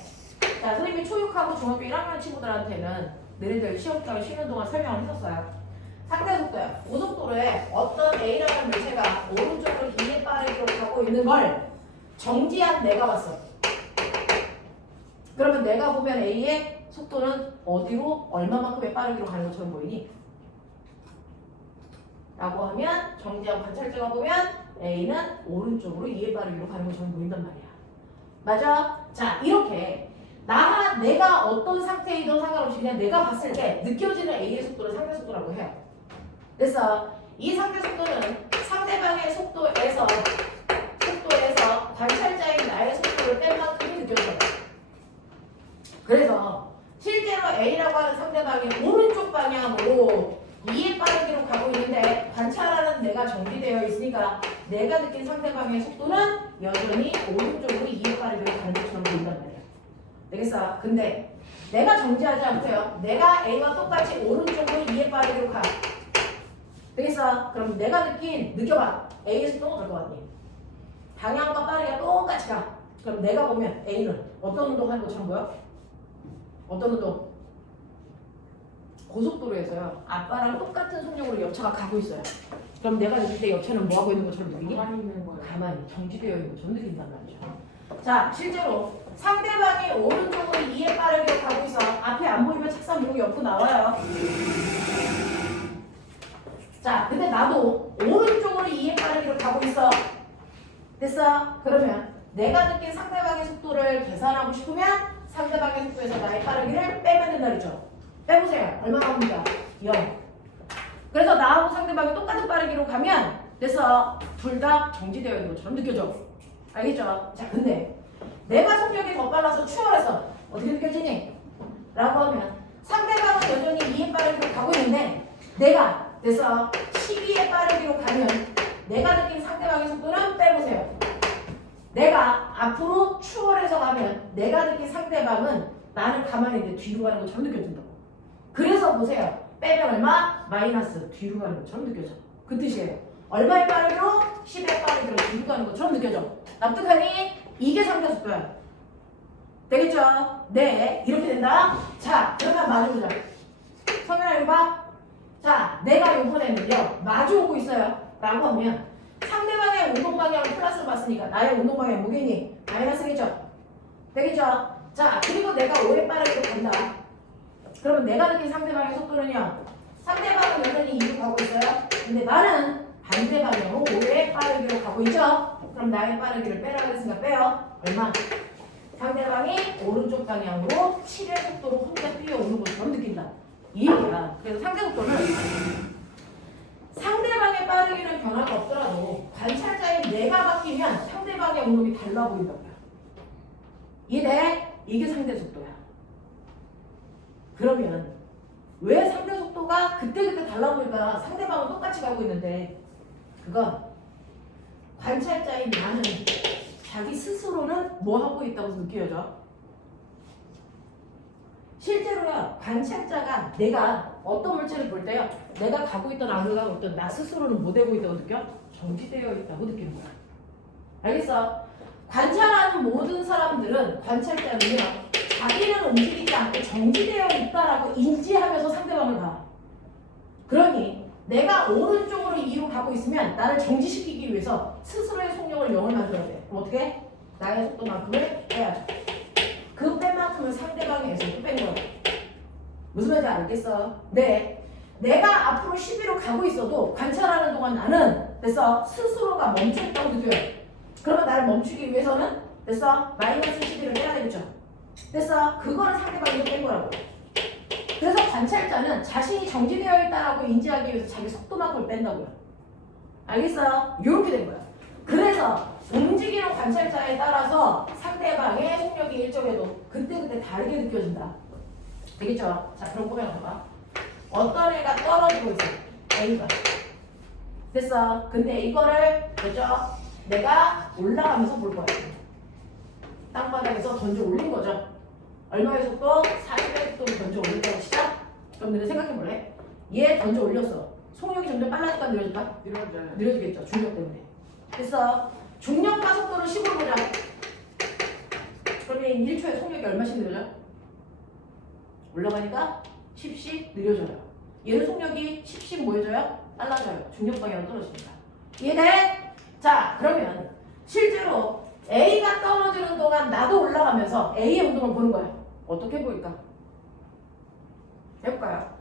자, 선생님이 초육하고 중학교 1학년 친구들한테는 너희들 시험 기간에 쉬는 동안 설명을 했었어요. 상대속도야. 고속도로에 어떤 A라는 물체가 오른쪽으로 이에 빠르게 가고 있는 걸 정지한 내가 봤어. 그러면 내가 보면 A의 속도는 어디로 얼마만큼의 빠르기로 가는 것처럼 보이니? 라고 하면 정지한 관찰자가 보면 A는 오른쪽으로 2의 빠르기로 가는 것처럼 보인단 말이야. 맞아? 자, 이렇게 내가 어떤 상태이든 상관없이 그냥 내가 봤을 때 느껴지는 A의 속도를 상대 속도라고 해요. 그래서 이 상대 속도는 상대방의 속도에서 관찰자인 나의 속도는 여전히 오른쪽으로 2의 빠르기로 가는 것처럼 보인단 말이야. 되겠어? 근데 내가 정지하지 않고요. 내가 A와 똑같이 오른쪽으로 2의 빠르기로 가. 되겠어? 그럼 내가 느껴봐. A에서 또 갈 것 같니? 방향과 빠르기가 똑같이 가. 그럼 내가 보면 A는 어떤 운동하는 것처럼 보여? 어떤 운동? 고속도로에서요. 아빠랑 똑같은 속력으로 열차가 가고 있어요. 그럼 내가 느낄 때 열차는 뭐 하고 있는 것처럼 느끼니? 가만히 있는 거예요. 가만히 정지되어 있는 것처럼 느낀단 말이죠. 자, 실제로 상대방이 오른쪽으로 2의 빠르기로 가고 있어. 앞에 안 보이면 책상 위로 엮고 나와요. 자, 근데 나도 오른쪽으로 2의 빠르기로 가고 있어. 됐어? 그러면 내가 느낀 상대방의 속도를 계산하고 싶으면 상대방의 속도에서 나의 빠르기를 빼면 된다 그랬죠. 빼보세요. 얼마나 나옵니까? 0. 그래서 나하고 상대방이 똑같은 빠르기로 가면 됐어. 둘 다 정지되어 있는 것처럼 느껴져. 알겠죠? 자, 근데 내가 속력이 더 빨라서 추월해서 어떻게 느껴지니? 라고 하면 상대방은 여전히 2의 빠르기로 가고 있는데 내가 그래서 12의 빠르기로 가면 내가 느낀 상대방의 속도는 빼보세요. 내가 앞으로 추월해서 가면 내가 느낀 상대방은 나는 가만히 있는데 뒤로 가는 것처럼 느껴진다고. 그래서 보세요. 빼면 얼마? 마이너스 뒤로 가는 것처럼 느껴져. 그 뜻이에요. 얼마의 빠르기로? 10의 빠르기로 뒤로 가는 것처럼 느껴져. 납득하니? 이게 상대 속도야. 되겠죠? 네. 이렇게 된다. 자, 그러면 마주보자. 성현아 이거 봐. 자, 내가 이번에는요 마주 오고 있어요 라고 하면 상대방의 운동방향을 플러스로 봤으니까 나의 운동방향 뭐겠니? 마이너스겠죠? 되겠죠? 자, 그리고 내가 5의 빠르기로 간다. 그러면 내가 느낀 상대방의 속도는요 상대방은 여전히 2로 가고 있어요. 근데 나는 반대 방향으로 5의 빠르기로 가고 있죠? 그럼 나의 빠르기를 빼라고 했으니까 빼요. 얼마? 상대방이 오른쪽 방향으로 7의 속도로 혼자 뛰어오는 것처럼 느낀다. 이 얘기야. 그래서 상대 속도는 상대방의 빠르기는 변화가 없더라도 관찰자인 내가 바뀌면 상대방의 운동이 달라 보인다고요. 이해돼? 이게 상대 속도야. 그러면 왜 상대 속도가 그때그때 달라 보일까? 상대방은 똑같이 가고 있는데 그건 관찰자인 나는 자기 스스로는 뭐 하고 있다고 느껴져? 실제로요, 관찰자가 내가 어떤 물체를 볼 때요, 내가 가고 있던 안으로 가고 있던 나 스스로는 뭐 되고 있다고 느껴? 정지되어 있다고 느끼는 거야. 알겠어? 관찰하는 모든 사람들은 관찰자는요, 자기는 움직이지 않고 정지되어 있다라고 인지하면서 상대방을 봐. 그러니 내가 오른쪽으로 2로 가고 있으면 나를 정지시키기 위해서 스스로의 속력을 0을 만들어야 돼. 그럼 어떻게? 나의 속도만큼을 빼야죠. 그 뺀만큼은 상대방의 S도 뺀 거야. 무슨 말인지 알겠어? 네. 내가 앞으로 12로 가고 있어도 관찰하는 동안 나는 됐어? 스스로가 멈춰있다고 느껴요. 그러면 나를 멈추기 위해서는 됐어? 마이너스 12를 빼야 되겠죠? 됐어? 그거를 상대방이 뺀 거라고. 그래서 관찰자는 자신이 정지되어 있다라고 인지하기 위해서 자기 속도만큼을 뺀다고요. 알겠어요? 이렇게 된 거야. 그래서 움직이는 관찰자에 따라서 상대방의 속력이 일정해도 그때그때 다르게 느껴진다. 되겠죠? 자, 그럼 보면 봐봐. 어떤 애가 떨어지고 있어. A가. 됐어. 근데 이거를 그죠? 내가 올라가면서 볼 거야. 땅바닥에서 던져 올린 거죠. 얼마의 속도? 40의 속도로 던져 올린다고 치자. 그럼 너네 생각해 볼래? 얘 던져 올렸어. 속력이 점점 빨라질까 느려질까? 이러잖아요. 느려지겠죠. 중력 때문에. 됐어. 중력과 속도를 10으로 보자. 그러면 1초에 속력이 얼마씩 느려져? 올라가니까 10씩 느려져요. 얘는 속력이 10씩 뭐해져요? 빨라져요. 중력 방향으로 떨어지니까. 이해돼? 자, 그러면 실제로 A가 떨어지는 동안 나도 올라가면서 A의 운동을 보는 거야. 어떻게 보일까? 해볼까요?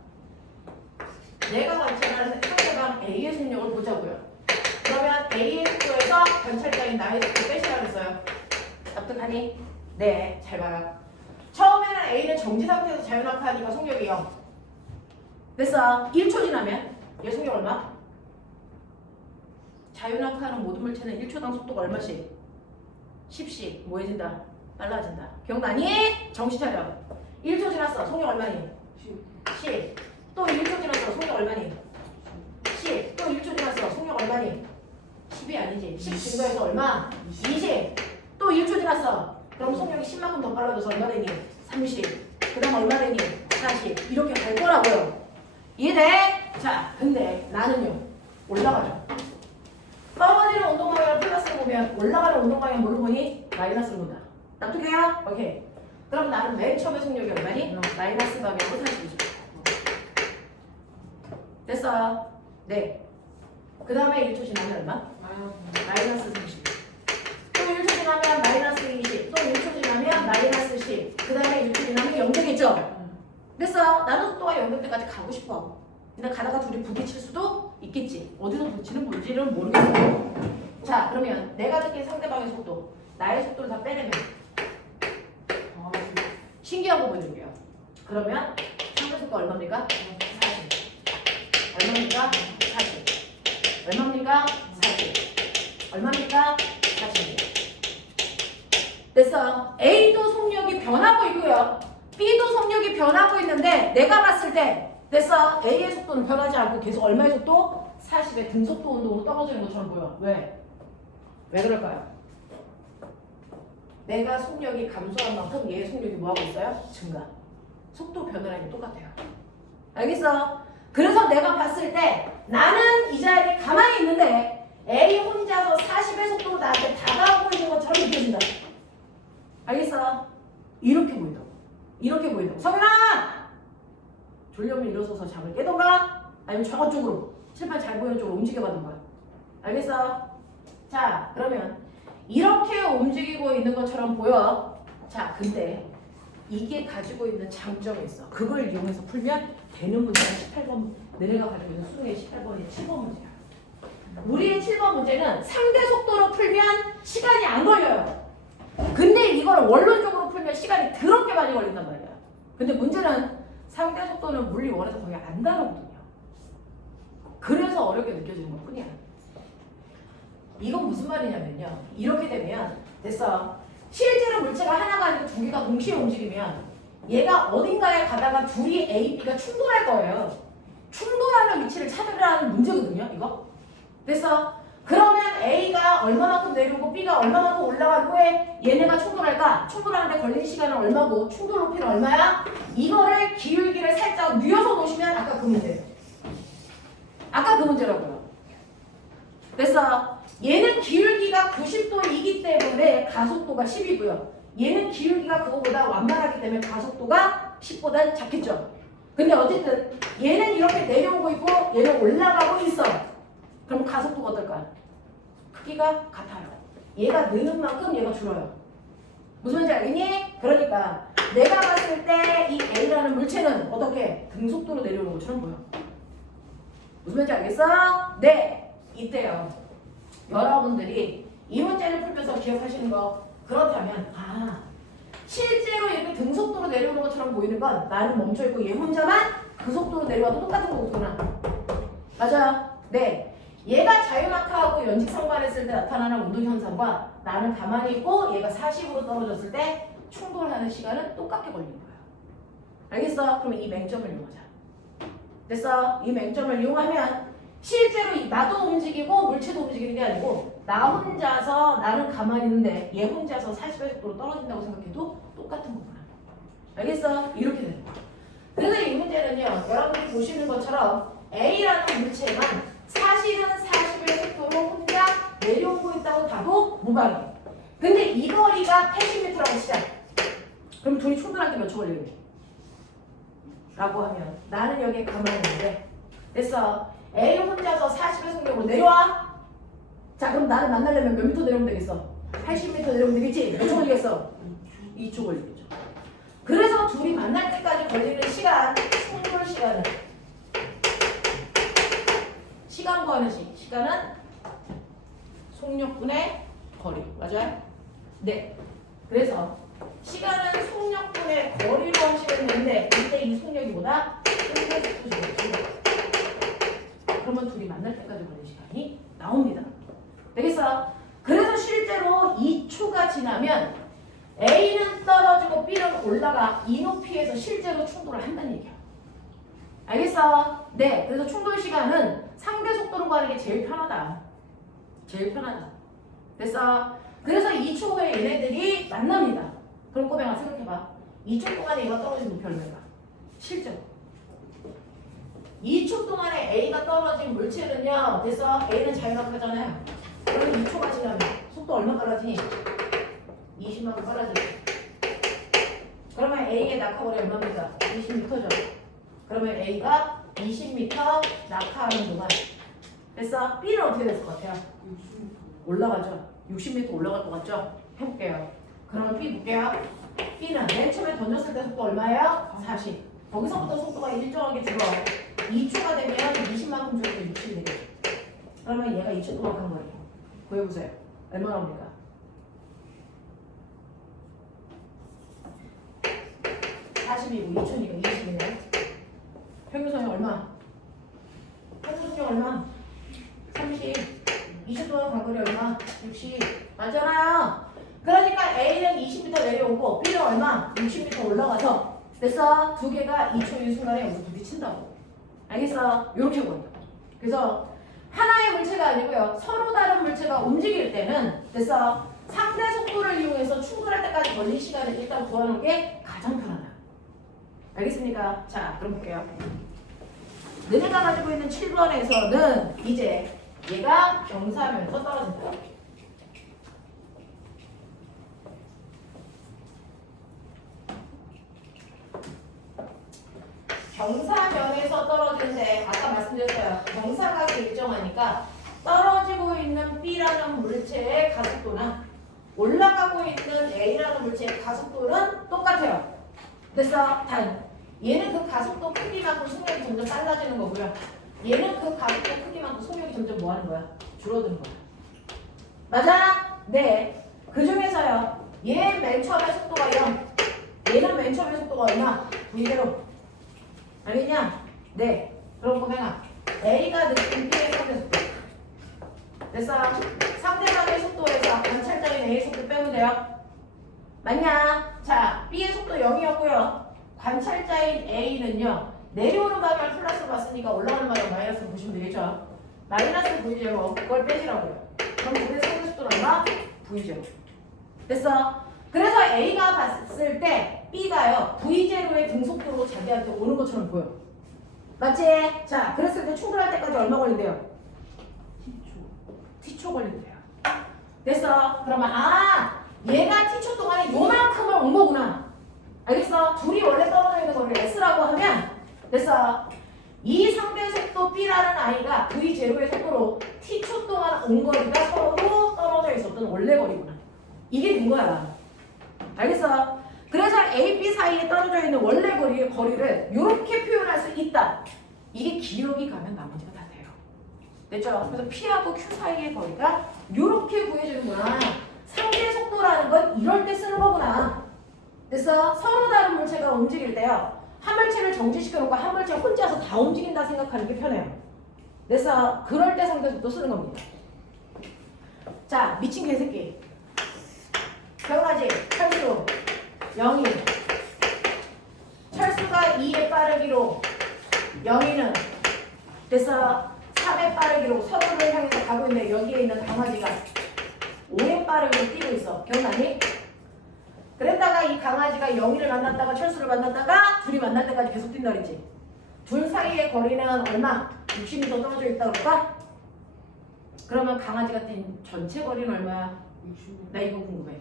내가 관찰하는 상대방 A의 속력을 보자고요. 그러면 A의 속도에서 관찰자인 나의 속도 빼시라고 했어요. 납득하니? 네, 잘 봐요. 처음에는 A는 정지 상태에서 자연낙하하니까 속력이 0. 됐어. 1초 지나면 얘 속력 얼마? 자연낙하하는 모든 물체는 1초당 속도가 얼마씩? 10씩 뭐해진다? 빨라진다. 기억나니? 정신 차려. 1초 지났어. 속력 얼마니? 10. 또 1초 지났어. 속력 얼마니? 10. 또 1초 지났어. 속력 얼마니? 10이 아니지. 10 증가해서 얼마? 20. 또 1초 지났어. 그럼 속력이 10만큼 더 빨라져서 얼마 되니? 30. 그 다음 얼마 되니? 40. 이렇게 갈 거라고요. 이해돼? 자, 근데 나는요. 올라가죠. 떨어지는 운동 방향을 플러스로 보면 올라가는 운동 방향 뭘로 보니? 마이너스로 본다. 납득해요? 오케이. 그럼 나는 맨 처음에 속력이 얼마니? 마이너스 방향으로 40이죠. 됐어요? 네. 그 다음에 1초 지나면 얼마? 마이너스 30. 또 1초 지나면 마이너스 20. 또 1초 지나면 마이너스 10. 그 다음에 1초 지나면 0 되겠죠? 됐어. 나는 속도가 0될 때까지 가고 싶어. 근데 가다가 둘이 부딪힐 수도 있겠지. 어디서 부딪히는 뭔지는 모르겠어. 자, 그러면 내가 느낀 상대방의 속도, 나의 속도를 다 빼내면 신기한 거 보여줄게요. 그러면 상대 속도 얼마입니까? 40. 얼마입니까? 40. 얼마입니까? 40. 얼마입니까? 40. 됐어. A도 속력이 변하고 있고요. B도 속력이 변하고 있는데 내가 봤을 때 됐어. A의 속도는 변하지 않고 계속 얼마의 속도? 40의 등속도 운동으로 떨어지는 것처럼 보여. 왜? 왜 그럴까요? 내가 속력이 감소한 만큼 얘의 속력이 뭐하고 있어요? 증가. 속도 변화량이 똑같아요. 알겠어? 그래서 내가 봤을 때 나는 이 자리에 가만히 있는데 A 혼자서 40의 속도로 나한테 다가오고 있는 것처럼 느껴진다. 알겠어? 이렇게 보인다고. 이렇게 보인다고. 성현아! 졸려면 일어서서 잠을 깨던가 아니면 저쪽으로 칠판 잘 보이는 쪽으로 움직여봐던가. 알겠어? 자, 그러면 이렇게 움직이고 있는 것처럼 보여. 자, 근데 이게 가지고 있는 장점이 있어. 그걸 이용해서 풀면 되는 문제가 18번, 너네가 가지고 있는 수능의 18번이 7번 문제야. 우리의 7번 문제는 상대 속도로 풀면 시간이 안 걸려요. 근데 이걸 원론적으로 풀면 시간이 더럽게 많이 걸린단 말이야. 근데 문제는 상대 속도는 물리 원에서 거의 안 다르거든요. 그래서 어렵게 느껴지는 것 뿐이야. 이건 무슨 말이냐면요. 이렇게 되면 됐어. 실제로 물체가 하나가 아니고 두 개가 동시에 움직이면 얘가 어딘가에 가다가 둘이 A, B가 충돌할 거예요. 충돌하는 위치를 찾으라는 문제거든요. 이거. 됐어. 그러면 A가 얼마만큼 내려오고 B가 얼마만큼 올라간 후에 얘네가 충돌할까? 충돌하는데 걸린 시간은 얼마고 충돌 높이는 얼마야? 이거를 기울기를 살짝 뉘어서 놓으시면 아까 그 문제예요. 아까 그 문제라고요. 됐어. 얘는 기울기가 90도이기 때문에 가속도가 10이고요. 얘는 기울기가 그거보다 완만하기 때문에 가속도가 10보다 작겠죠. 근데 어쨌든 얘는 이렇게 내려오고 있고 얘는 올라가고 있어. 그럼 가속도가 어떨까요? 크기가 같아요. 얘가 느는 만큼 얘가 줄어요. 무슨 말인지 알겠니? 그러니까 내가 봤을 때 이 A라는 물체는 어떻게 등속도로 내려오는 것처럼 보여. 무슨 말인지 알겠어? 네, 이때요. 여러분들이 이 문제를 풀면서 기억하시는 거 그렇다면 실제로 이렇게 등속도로 내려오는 것처럼 보이는 건 나는 멈춰있고 얘 혼자만 그 속도로 내려와도 똑같은 거구나. 맞아요? 네. 얘가 자유낙하하고 연직상반했을 때 나타나는 운동현상과 나는 가만히 있고 얘가 40으로 떨어졌을 때 충돌하는 시간은 똑같게 걸리는 거야. 알겠어? 그러면 이 맹점을 이용하자. 됐어? 이 맹점을 이용하면 실제로 나도 움직이고 물체도 움직이는 게 아니고 나 혼자서 나는 가만히 있는데 얘 혼자서 40의 속도로 떨어진다고 생각해도 똑같은 거구나. 알겠어? 이렇게 되는 거야. 그래서 이 문제는요. 여러분들이 보시는 것처럼 A라는 물체만 사실은 40의 속도로 혼자 내려오고 있다고 봐도 무방해. 근데 이 거리가 80m라고 치자. 그럼 둘이 충돌할 때 몇 초 걸리겠니? 라고 하면 나는 여기에 가만히 있는데 됐어. A 혼자서 40의 속력으로 내려와. 자, 그럼 나를 만나려면 몇 미터 내려오면 되겠어? 80m 내려오면 되겠지? 몇 초 걸리겠어? 2초 걸리겠죠. 그래서 둘이 만날 때까지 걸리는 시간, 충돌 시간은 시간 구하는 시간은 속력분의 거리. 맞아요? 네. 그래서 시간은 속력분의 거리로 하시면 되는데 이때 이 속력이 뭐다? 상대 속도죠. 그러면 둘이 만날 때까지 걸리는 시간이 나옵니다. 되겠어? 그래서 실제로 2초가 지나면 A는 떨어지고 B는 올라가 이 높이에서 실제로 충돌을 한다는 얘기야. 알겠어? 네. 그래서 충돌 시간은 상대 속도로 가는 게 제일 편하다. 제일 편하지. 됐어? 그래서 2초 후에 얘네들이 만납니다. 그럼 꼬맹아 생각해봐. 2초 동안에 얘가 떨어진 높이 얼마야? 실제로. 2초 동안에 A가 떨어진 물체는요. 됐어? A는 자유낙하잖아요. 그럼 2초가 지나면 속도 얼마 빨라지니? 20만큼 빨라지지. 그러면 A의 낙하거리 얼마입니까? 20m죠. 그러면 A가 20m 낙하하는 동안 됐어? B는 어떻게 됐을 것 같아요? 60m. 올라가죠. 60m 올라갈 것 같죠? 해볼게요. 그러면 B 볼게요. B는 맨 처음에 던졌을 때 속도 얼마예요? 40. 거기서부터 속도가 일정하게 줄어. 2초가 되면 20만큼 줄어서 60이 되겠죠. 그러면 얘가 2초 동안 간 거예요. 구해보세요. 얼마 나옵니까? 40이고 2초니까 20이네. 평균선이 얼마? 평균선이 얼마? 30. 20 동안 간 거리 얼마? 60. 맞잖아요. 그러니까 A는 20m 내려오고 B는 얼마? 60m 올라가서 됐어? 두 개가 2초의 순간에 여기서 부딪힌다고. 알겠어? 이렇게 보인다. 그래서 하나의 물체가 아니고요. 서로 다른 물체가 움직일 때는 됐어? 상대 속도를 이용해서 충돌할 때까지 걸린 시간을 일단 구하는 게 가장 편하다. 알겠습니까? 자, 그럼 볼게요. 너네가 가지고 있는 7번에서는 이제 얘가 경사면에서 떨어진다. 경사면에서 떨어지는데 아까 말씀드렸어요. 경사각이 일정하니까 떨어지고 있는 B라는 물체의 가속도나 올라가고 있는 A라는 물체의 가속도는 똑같아요. 됐어? 단 얘는 그 가속도 크기만큼 속력이 점점 빨라지는 거고요. 얘는 그 가속도 크기만큼 속력이 점점 뭐 하는 거야? 줄어드는 거야. 맞아? 네. 그 중에서요. 얘 맨 처음에 속도가 0. 얘는 맨 처음에 속도가 얼마? V대로. 알겠냐? 네. 그럼 보면 A가 느낀 B의 상대 속도. 됐어? 상대방의 속도에서 관찰자인 A의 속도 빼면 돼요. 맞냐? 자, B의 속도 0이었고요. 관찰자인 A는요. 내려오는 방향을 플러스로 봤으니까 올라가는 방향 마이너스로 보시면 되겠죠? 마이너스 V제로 그걸 빼시라고요. 그럼 그의 상대 속도는 얼마? V제로. 됐어? 그래서 A가 봤을 때 B가요. V제로의 등속도로 자기한테 오는 것처럼 보여. 맞지? 자, 그랬을 때 충돌할 때까지 얼마 걸린대요? T초 걸린대요. 됐어? 그러면 얘가 T초 동안에 요만큼을 온 거구나. 알겠어? 둘이 원래 떨어져 있는 거를 S라고 하면 됐어? 이 상대 속도 B라는 아이가 V제로의 속도로 T초 동안 온 거리가 서로 떨어져 있었던 원래 거리구나. 이게 된 거야. 알겠어? 그래서 A, B 사이에 떨어져 있는 원래 거리를 이렇게 표현할 수 있다. 이게 기억이 가면 나머지가 다 돼요. 됐죠? 그래서 P하고 Q 사이의 거리가 이렇게 구해주는구나. 상대 속도라는 건 이럴 때 쓰는 거구나. 됐어? 서로 다른 물체가 움직일 때요. 한 물체를 정지시켜놓고 한 물체 혼자서 다 움직인다 생각하는 게 편해요. 됐어? 그럴 때 상대 속도 쓰는 겁니다. 자, 미친 개새끼. 기억나지? 철수 0이 철수가 2의 빠르기로 0이는 됐어? 3의 빠르기로 서로를 향해서 가고 있는데 여기에 있는 강아지가 5의 빠르기로 뛰고 있어. 기억나니? 그랬다가 이 강아지가 0이를 만났다가 철수를 만났다가 둘이 만날 때까지 계속 뛴다 그랬지? 둘 사이의 거리는 얼마? 60m 떨어져 있다 그럴까? 그러면 강아지가 뛴 전체 거리는 얼마야? 60m. 나 이거 궁금해.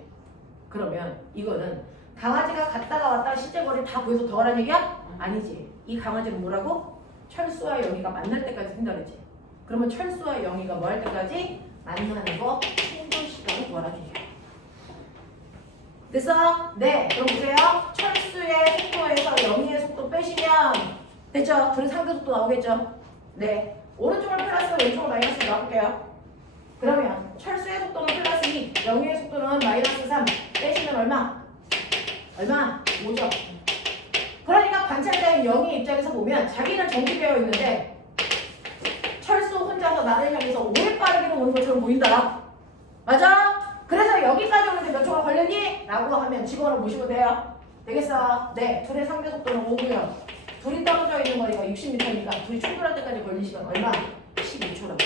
그러면 이거는 강아지가 갔다가 왔다가 실제 거리 다 구해서 더하라는 얘기야? 아니지. 이 강아지는 뭐라고? 철수와 영희가 만날 때까지 뛴다 그랬지. 그러면 철수와 영희가 뭐 할 때까지? 만나는 거 충돌 시간을 구하라는 얘기야. 됐어? 네. 그럼 보세요. 철수의 속도에서 영희의 속도 빼시면 됐죠? 둘이 상대 속도 나오겠죠? 네. 오른쪽을 플러스 왼쪽을 마이너스 나올게요. 그러면 철수의 속도는 플러스 2, 영희의 속도는 마이너스 3 빼시면 얼마? 얼마? 5죠. 그러니까 관찰자인 영희 입장에서 보면 자기는 정지되어 있는데 철수 혼자서 나를 향해서 5의 빠르기로 오는 것처럼 보인다. 맞아? 그래서 여기까지 오는데 몇 초가 걸렸니? 라고 하면 직원을 모시면 돼요. 되겠어? 네. 둘의 상대 속도는 5고요. 둘이 떨어져 있는 거리가 60m니까 둘이 충돌할 때까지 걸린 시간 얼마? 12초라고.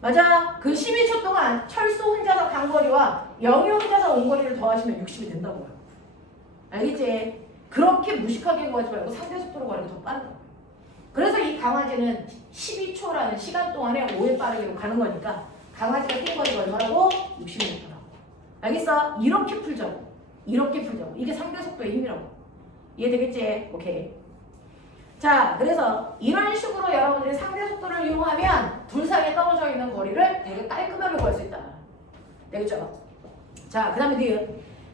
맞아. 그 12초 동안 철수 혼자서 간 거리와 영유 혼자서 온 거리를 더하시면 60이 된다고요. 알겠지? 그렇게 무식하게 구하지 말고 상대 속도로 가는 게 더 빠르다. 그래서 이 강아지는 12초라는 시간 동안에 5의 빠르기로 가는 거니까 강아지가 뛴 거리가 얼마라고? 60m라고. 알겠어? 이렇게 풀자고. 이렇게 풀자고. 이게 상대 속도의 힘이라고. 이해되겠지? 오케이. 자, 그래서 이런 식으로 여러분들이 상대 속도를 이용하면 둘 사이에 떨어져 있는 거리를 되게 깔끔하게 구할 수 있다. 되겠죠? 자, 그 다음에 뒤에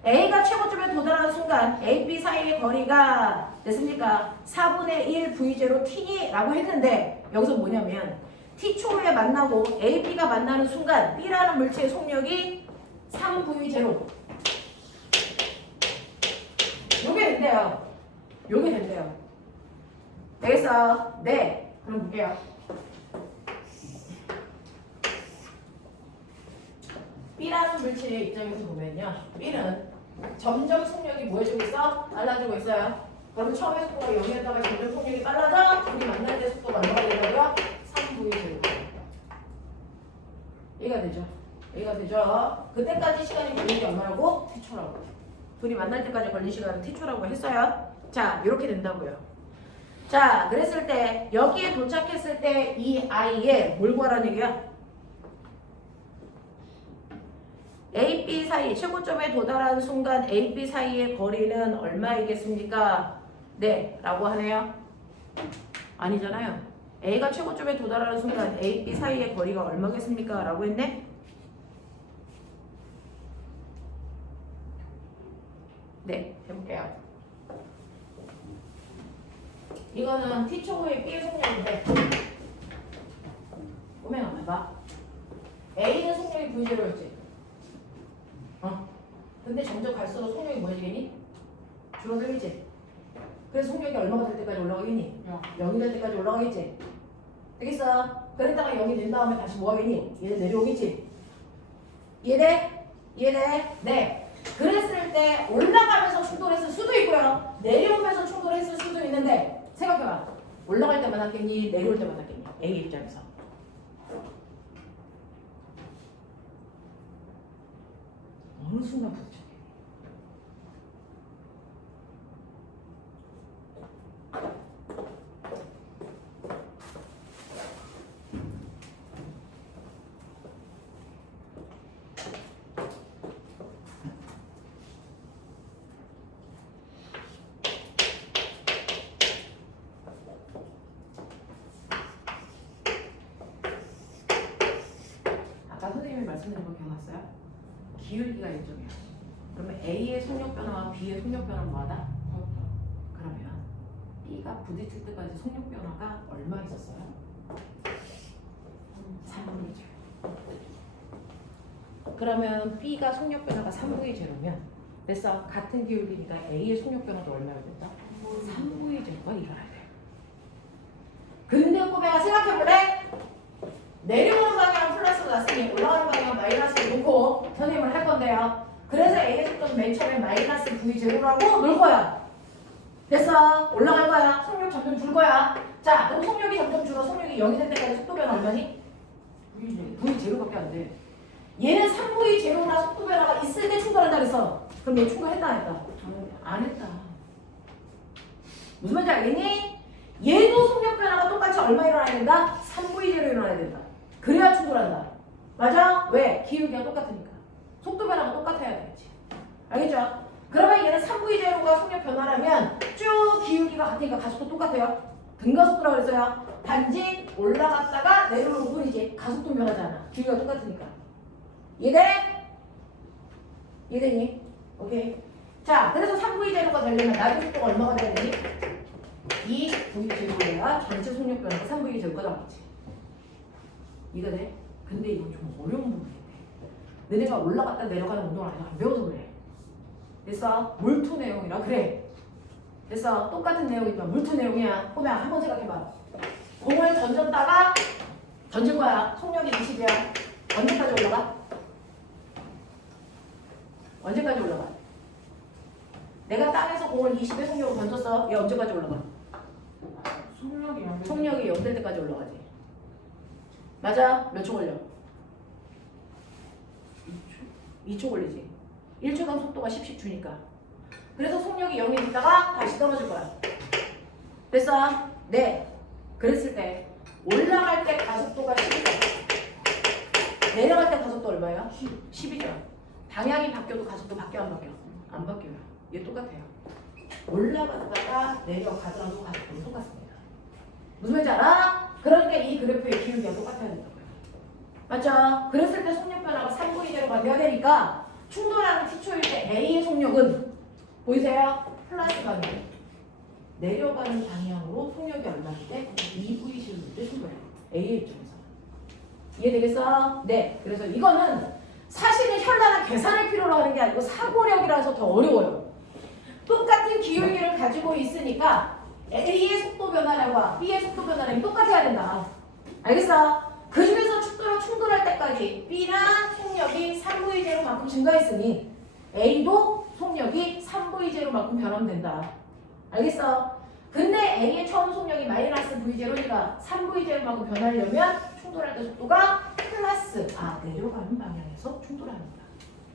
A가 최고점에 도달하는 순간 A, B 사이의 거리가 됐습니까? 4분의 1 V0 T니? 라고 했는데 여기서 뭐냐면 T초에 만나고 A, B가 만나는 순간 B라는 물체의 속력이 3V0 요게 된대요. 요게 된대요. 되겠어? 네. 그럼 볼게요. B라는 물체의 입장에서 보면요. B는 점점 속력이 뭐 해주고 있어? 빨라지고 있어요. 그럼 처음에 속도가 0이었다가 점점 속력이 빨라져? 둘이 만날 때 속도가 얼마가 되고요? 3V가 되고. 얘가 되죠. 얘가 되죠. 그때까지 시간이 걸리는 게 얼마라고? T초라고. 둘이 만날 때까지 걸린 시간은 T초라고 했어요. 자, 이렇게 된다고요. 자, 그랬을 때 여기에 도착했을 때 이 아이의 뭘 구하라는 얘기야? A, B 사이 최고점에 도달한 순간 A, B 사이의 거리는 얼마이겠습니까? 네, 라고 하네요. 아니잖아요. A가 최고점에 도달하는 순간 A, B 사이의 거리가 얼마겠습니까? 라고 했네. 네, 해볼게요. 이거는 T초 후에 B의 속력인데 보면 한번 봐. A는 속력이 V0였지. 근데 점점 갈수록 속력이 뭐해지겠니? 줄어들겠지. 그래서 속력이 얼마가 될 때까지 올라가겠니? 0이 될 때까지 올라가겠지. 되겠어? 그랬다가 0이 된 다음에 다시 뭐 하겠니? 얘네 내려오겠지. 이해돼? 이해돼? 네. 그랬을 때 올라가면서 충돌했을 수도 있고요. 내려오면서 충돌했을 수도 있는데 생각해봐. 올라갈 때만 하겠니? 내려올 때만 하겠니? A 입장에서. 어느 순간 부딪혀. 아까 선생님이 말씀드린 거 기억났어요? 기울기가 일정이야. 그러면 A의 속력 변화와 B의 속력 변화는 뭐하다? 그러면 B가 부딪힐 때까지 속력 변화가 얼마 있었어요? 3분의 0. 그러면 B가 속력 변화가 3분의 0면 됐어. 같은 기울기니까 A의 속력 변화도 얼마가 됐다? 3분의 0가 일어나야 돼. 근데 꼬배가 생각해볼래? 내려오는 방향은 플러스가 났으니 올라가는 방향은 마이너스를 놓고 선생님을 할 건데요. 그래서 A의 속도는 맨 처음에 마이너스 V0라고 놓을 거야. 됐어. 올라갈 거야. 속력 점점 줄 거야. 자, 그럼 속력이 점점 줄어. 속력이 0이 될 때까지 속도 변화 얼마니? V0밖에 안 돼. 얘는 3V0나 속도 변화가 있을 때 충돌한다 그랬어. 그럼 얘 충돌했다 안 했다? 안 했다. 무슨 말인지 알겠니? 얘도 속력 변화가 똑같이 얼마 일어나야 된다? 3V0 일어나야 된다. 그래야 충돌한다. 맞아? 왜? 기울기가 똑같으니까. 속도 변화가 똑같아야 되겠지. 알겠죠? 그러면 얘는 3V0가 속력 변화라면 쭉 기울기가 같으니까 가속도 똑같아요. 등가속도라고 그랬어요. 단지 올라갔다가 내려오는 뿐이지 가속도 변하잖아. 기울기가 똑같으니까. 이해돼? 이해되니? 오케이. 자, 그래서 3V0가 되려면 나중 속도가 얼마가 돼야 되니? 2V0가 전체 속력 변화가 3V0가 나왔지. 이해돼? 근데 이건 좀 어려운 부분인데. 너네가 올라갔다 내려가는 운동을 아직 안 배워서 그래. 됐어? 몰투 내용이라 그래. 됐어? 똑같은 내용이지만 몰투 내용이야. 보면 한번 생각해봐. 공을 던졌다가 던질 거야. 속력이 20이야. 언제까지 올라가? 언제까지 올라가? 내가 땅에서 공을 20의 속력으로 던졌어. 얘 언제까지 올라가? 속력이 안 돼. 속력이 0 될 때까지 올라가지. 맞아? 몇 초 걸려? 2초 걸리지. 1초당 속도가 10씩 주니까. 그래서 속력이 0이 있다가 다시 떨어질 거야. 됐어? 네. 그랬을 때 올라갈 때 가속도가 10이죠. 내려갈 때 가속도 얼마예요? 10이죠. 방향이 바뀌어도 가속도 바뀌어 안 바뀌어? 안 바뀌어요. 얘 똑같아요. 올라갔다가 내려가더라도 가속도는 똑같습니다. 무슨 말인지 알아? 그러니까 이 그래프의 기울기가 똑같아야 된다고요. 맞죠? 그랬을 때 속력 변화가 3분의 1로 돼야 되니까 충돌하는 t초일 때 A의 속력은 보이세요? 플러스가 아니고 내려가는 방향으로 속력이 얼마일 때 2V10일 때 충돌해요. A의 입장에서. 이해되겠어? 네. 그래서 이거는 사실은 현란한 계산을 필요로 하는 게 아니고 사고력이라서 더 어려워요. 똑같은 기울기를 가지고 있으니까 A의 속도 변화량과 B의 속도 변화량이 똑같아야 된다. 알겠어? 그 중에서 충돌할 때까지 B는 속력이 3V 제로만큼 증가했으니 A도 속력이 3V 제로만큼 변화된다. 알겠어? 근데 A의 처음 속력이 마이너스 V 제로니까 3V 제로만큼 변하려면 충돌할 때 속도가 플러스 내려가는 방향에서 충돌합니다.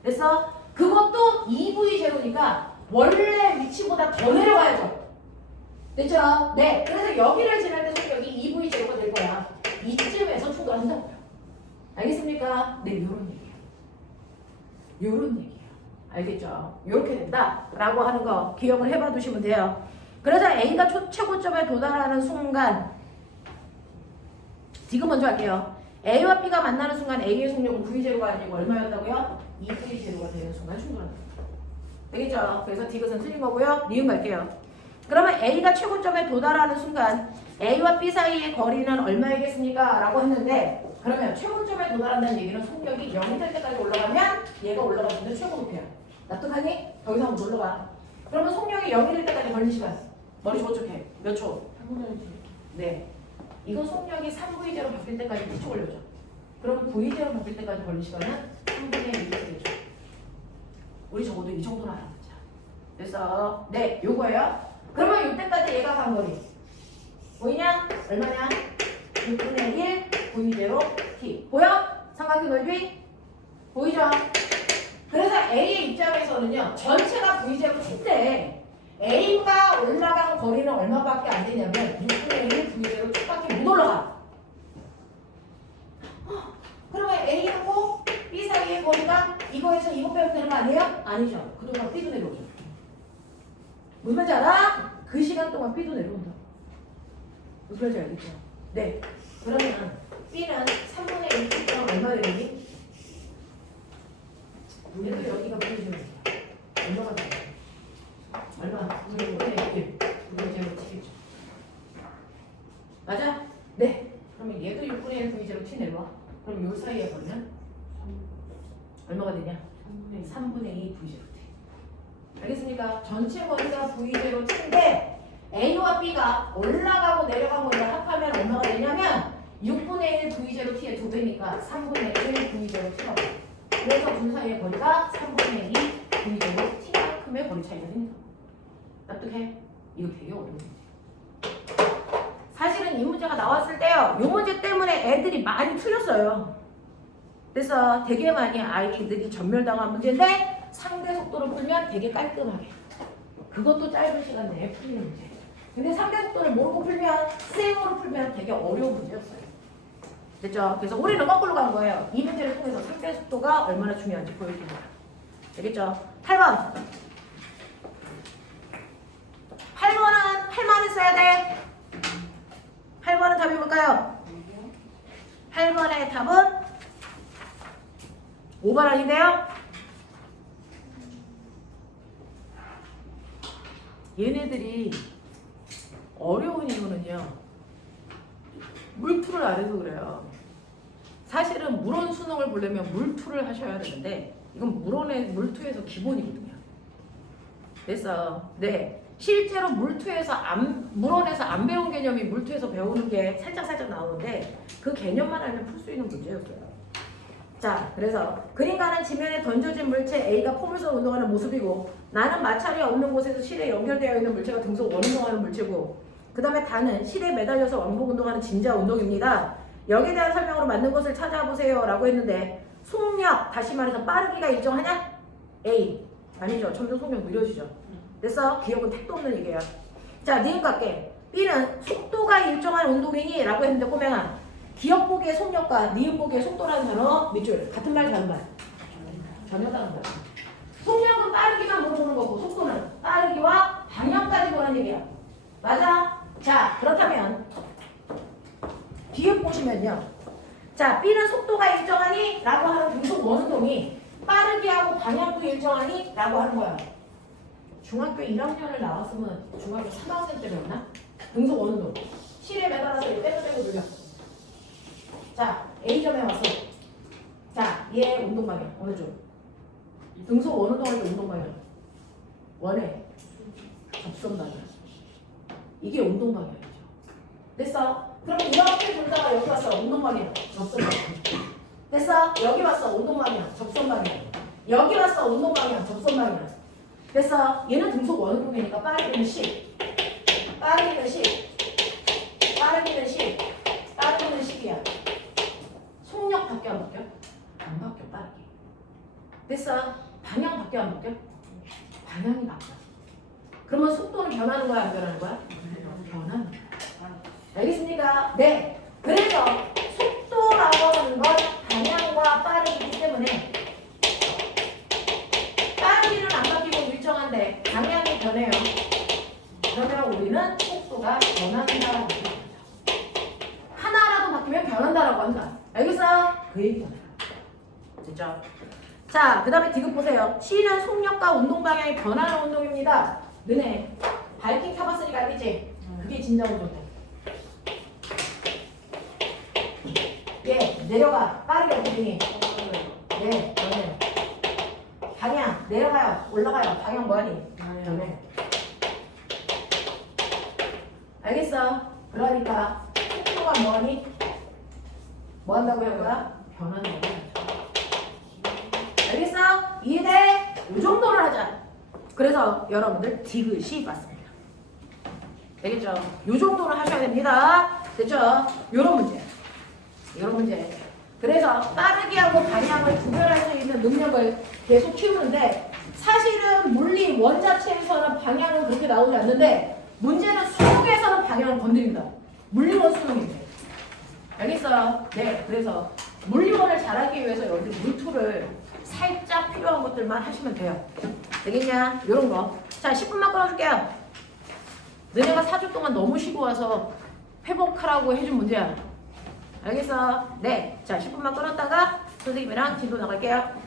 그래서 그것도 2V 제로니까 원래 위치보다 더 내려가야죠. 됐죠? 네. 그래서 여기를 지날 때 속력이 2V 제로가 될 거야. 이쯤에서 충돌한다고요. 알겠습니까? 네, 요런 얘기예요. 요런 얘기예요. 알겠죠? 요렇게 된다라고 하는 거 기억을 해봐 두시면 돼요. 그래서 A가 최고점에 도달하는 순간 지금 먼저 할게요. A와 B가 만나는 순간 A의 속력은 V0가 아니고 얼마였다고요? 2V0가 되는 순간 충돌합니다. 되겠죠? 그래서 디귿은 틀린 거고요. 니은 갈게요. 그러면 A가 최고점에 도달하는 순간 A와 B 사이의 거리는 얼마이겠습니까? 라고 했는데 그러면 최고점에 도달한다는 얘기는 속력이 0이 될 때까지 올라가면 얘가 올라가는데 최고 높이야. 납득하니? 더 이상 못 올라가. 그러면 속력이 0이 될 때까지 걸린 시간. 머리 저쪽해. 몇 초? 3분의 1. 네. 이거 속력이 3V제로 바뀔 때까지 2초 걸려죠. 그럼 V제로 바뀔 때까지 걸린 시간은 3분의 1이 되죠. 우리 적어도 이 정도는 알아보자. 그래서 네, 요거예요. 그러면 이때까지 얘가 간 거리 보이냐? 얼마냐? 6분의 1 V제로 T 보여? 삼각형 넓이? 보이죠? 그래서 A의 입장에서는요 전체가 V제로 T인데 A가 올라간 거리는 얼마밖에 안 되냐면 6분의 1 V제로 T밖에 못 올라가. 그러면 A하고 B 사이의 거리가 이거에서 이거 빼면 되는 거 아니에요? 아니죠. 그동안 B도 내려오죠. 무슨 말인지 알아? 그 시간 동안 B도 내려온다. 무슨 말인지 알겠죠? 네. 그러면 B는 3분의 1 T가 얼마 되니? 얘도 여기가 보여주면 얼마가 돼? 얼마? 6분의 1 V제로 T겠죠. 맞아? 네. 그러면 얘도 6분의 1 V제로 T 내려와. 그럼 요 사이에 거리는 얼마가 되냐? 3분의 2 V제로 T. 알겠습니까? 전체 거리가 V제로 T인데 A와 B가 올라가고 내려간 거리를 합하면 얼마가 되냐면 6분의 1 V제로 T의 2배니까 3분의 1 V제로 T가 돼요. 그래서 둘 사이의 거리가 3분의 2 V제로 T만큼의 거리 차이가 됩니다. 납득해? 이거 되게 어려운 문제. 사실은 이 문제가 나왔을 때요. 이 문제 때문에 애들이 많이 틀렸어요. 그래서 되게 많이 아이들이 전멸당한 문제인데 상대 속도를 풀면 되게 깔끔하게. 그것도 짧은 시간 내에 풀리는 문제. 근데 상대 속도를 모르고 풀면 쌩으로 풀면 되게 어려운 문제였어요. 됐죠? 그래서 우리는 거꾸로 간 거예요. 이 문제를 통해서 상대 속도가 얼마나 중요한지 보여줍니다. 되겠죠? 8번. 8번은 8만을 써야 돼. 8번은 답이 뭘까요? 8번의 답은 5번 아닌데요? 얘네들이 어려운 이유는요. 물풀을 안 해서 그래요. 사실은 물원 수능을 보려면 물투를 하셔야 되는데 이건 물투에서 기본이거든요. 그래서 네. 실제로 물투에서 물원에서 안 배운 개념이 물투에서 배우는 게 살짝 나오는데 그 개념만 알면 풀 수 있는 문제였어요. 자, 그래서 그림과는 지면에 던져진 물체 A가 포물선 운동하는 모습이고 나는 마찰이 없는 곳에서 실에 연결되어 있는 물체가 등속 원운동하는 물체고 그 다음에 다는 실에 매달려서 왕복 운동하는 진자 운동입니다. 여기에 대한 설명으로 맞는 것을 찾아보세요 라고 했는데 속력, 다시 말해서 빠르기가 일정하냐? A. 아니죠. 점점 속력 느려지죠. 됐어? 기억은 택도 없는 얘기야. 자, 니은 갈게. B는 속도가 일정한 운동이니? 라고 했는데 꼬맹아. 기억 보기의 속력과 니은 보기의 속도라는 단어 밑줄. 같은 말, 다른 말? 전혀 다른 말. 속력은 빠르기만 물어보는 거고 속도는 빠르기와 방향까지 보는 얘기야. 맞아? 자, 그렇다면 비읍 보시면요. 자, B는 속도가 일정하니? 라고 하는 등속 원운동이 빠르기하고 방향도 일정하니? 라고 하는 거야. 중학교 1학년을 나왔으면 중학교 3학년 때 배웠나? 등속 원운동. 실에 매달아서 빼고 눌려. 자, A점에 왔어. 자, 얘 운동 방향. 어느 쪽? 등속 원운동할 때 운동 방향. 원해. 접선 방향. 이게 운동 방향이죠. 됐어? 그럼 이렇게 돌다가 여기 왔어. 운동 방향. 접선 방향. 됐어? 여기 왔어. 운동 방향. 접선 방향. 여기 왔어. 운동 방향. 접선 방향. 됐어? 얘는 등속 원운동이니까 빠르기는 10. 빠르기는 10. 빠르기는 10. 빠르기는 10이야. 속력 바뀌어 안 바뀌어? 안 바뀌어. 빠르기. 됐어? 방향 바뀌어 안 바뀌어? 방향이 바뀌어. 그러면 속도는 변하는 거야? 안 변하는 거야? 변하는 거야. 알겠습니까? 네. 그래서 속도라고 하는 건 방향과 빠르기이기 때문에 빠르기는 안 바뀌고 일정한데 방향이 변해요. 그러면 우리는 속도가 변한다라고 합니다. 하나라도 바뀌면 변한다라고 한다. 알겠어? 그 얘기야. 됐죠? 자, 그 다음에 디귿 보세요. C는 속력과 운동 방향이 변하는 운동입니다. 너네 바이킹 타봤으니까 알겠지? 그게 진짜 운동이야. 얘 내려가. 빠르게 어떻게 네, 변해. 방향 내려가요. 올라가요. 방향 뭐하니? 변해. 알겠어? 그러니까 속도가 뭐하니? 뭐 한다고 할 거야? 변하는 거야. 알겠어? 이해돼? 이 정도를 하자. 그래서 여러분들 디귿이 맞습니다. 되겠죠? 이 정도를 하셔야 됩니다. 됐죠? 요런 문제. 이런 문제. 그래서 빠르기하고 방향을 구별할 수 있는 능력을 계속 키우는데 사실은 물리 원자체에서는 방향은 그렇게 나오지 않는데 문제는 수능에서는 방향을 건드린다. 물리원 수능인데. 알겠어요? 네. 그래서 물리원을 잘하기 위해서 여러분들 물투를 살짝 필요한 것들만 하시면 돼요. 되겠냐? 요런 거. 자, 10분만 끊어줄게요. 너네가 4주 동안 너무 쉬고 와서 회복하라고 해준 문제야. 알겠어? 네. 자, 10분만 끊었다가 선생님이랑 진도 나갈게요.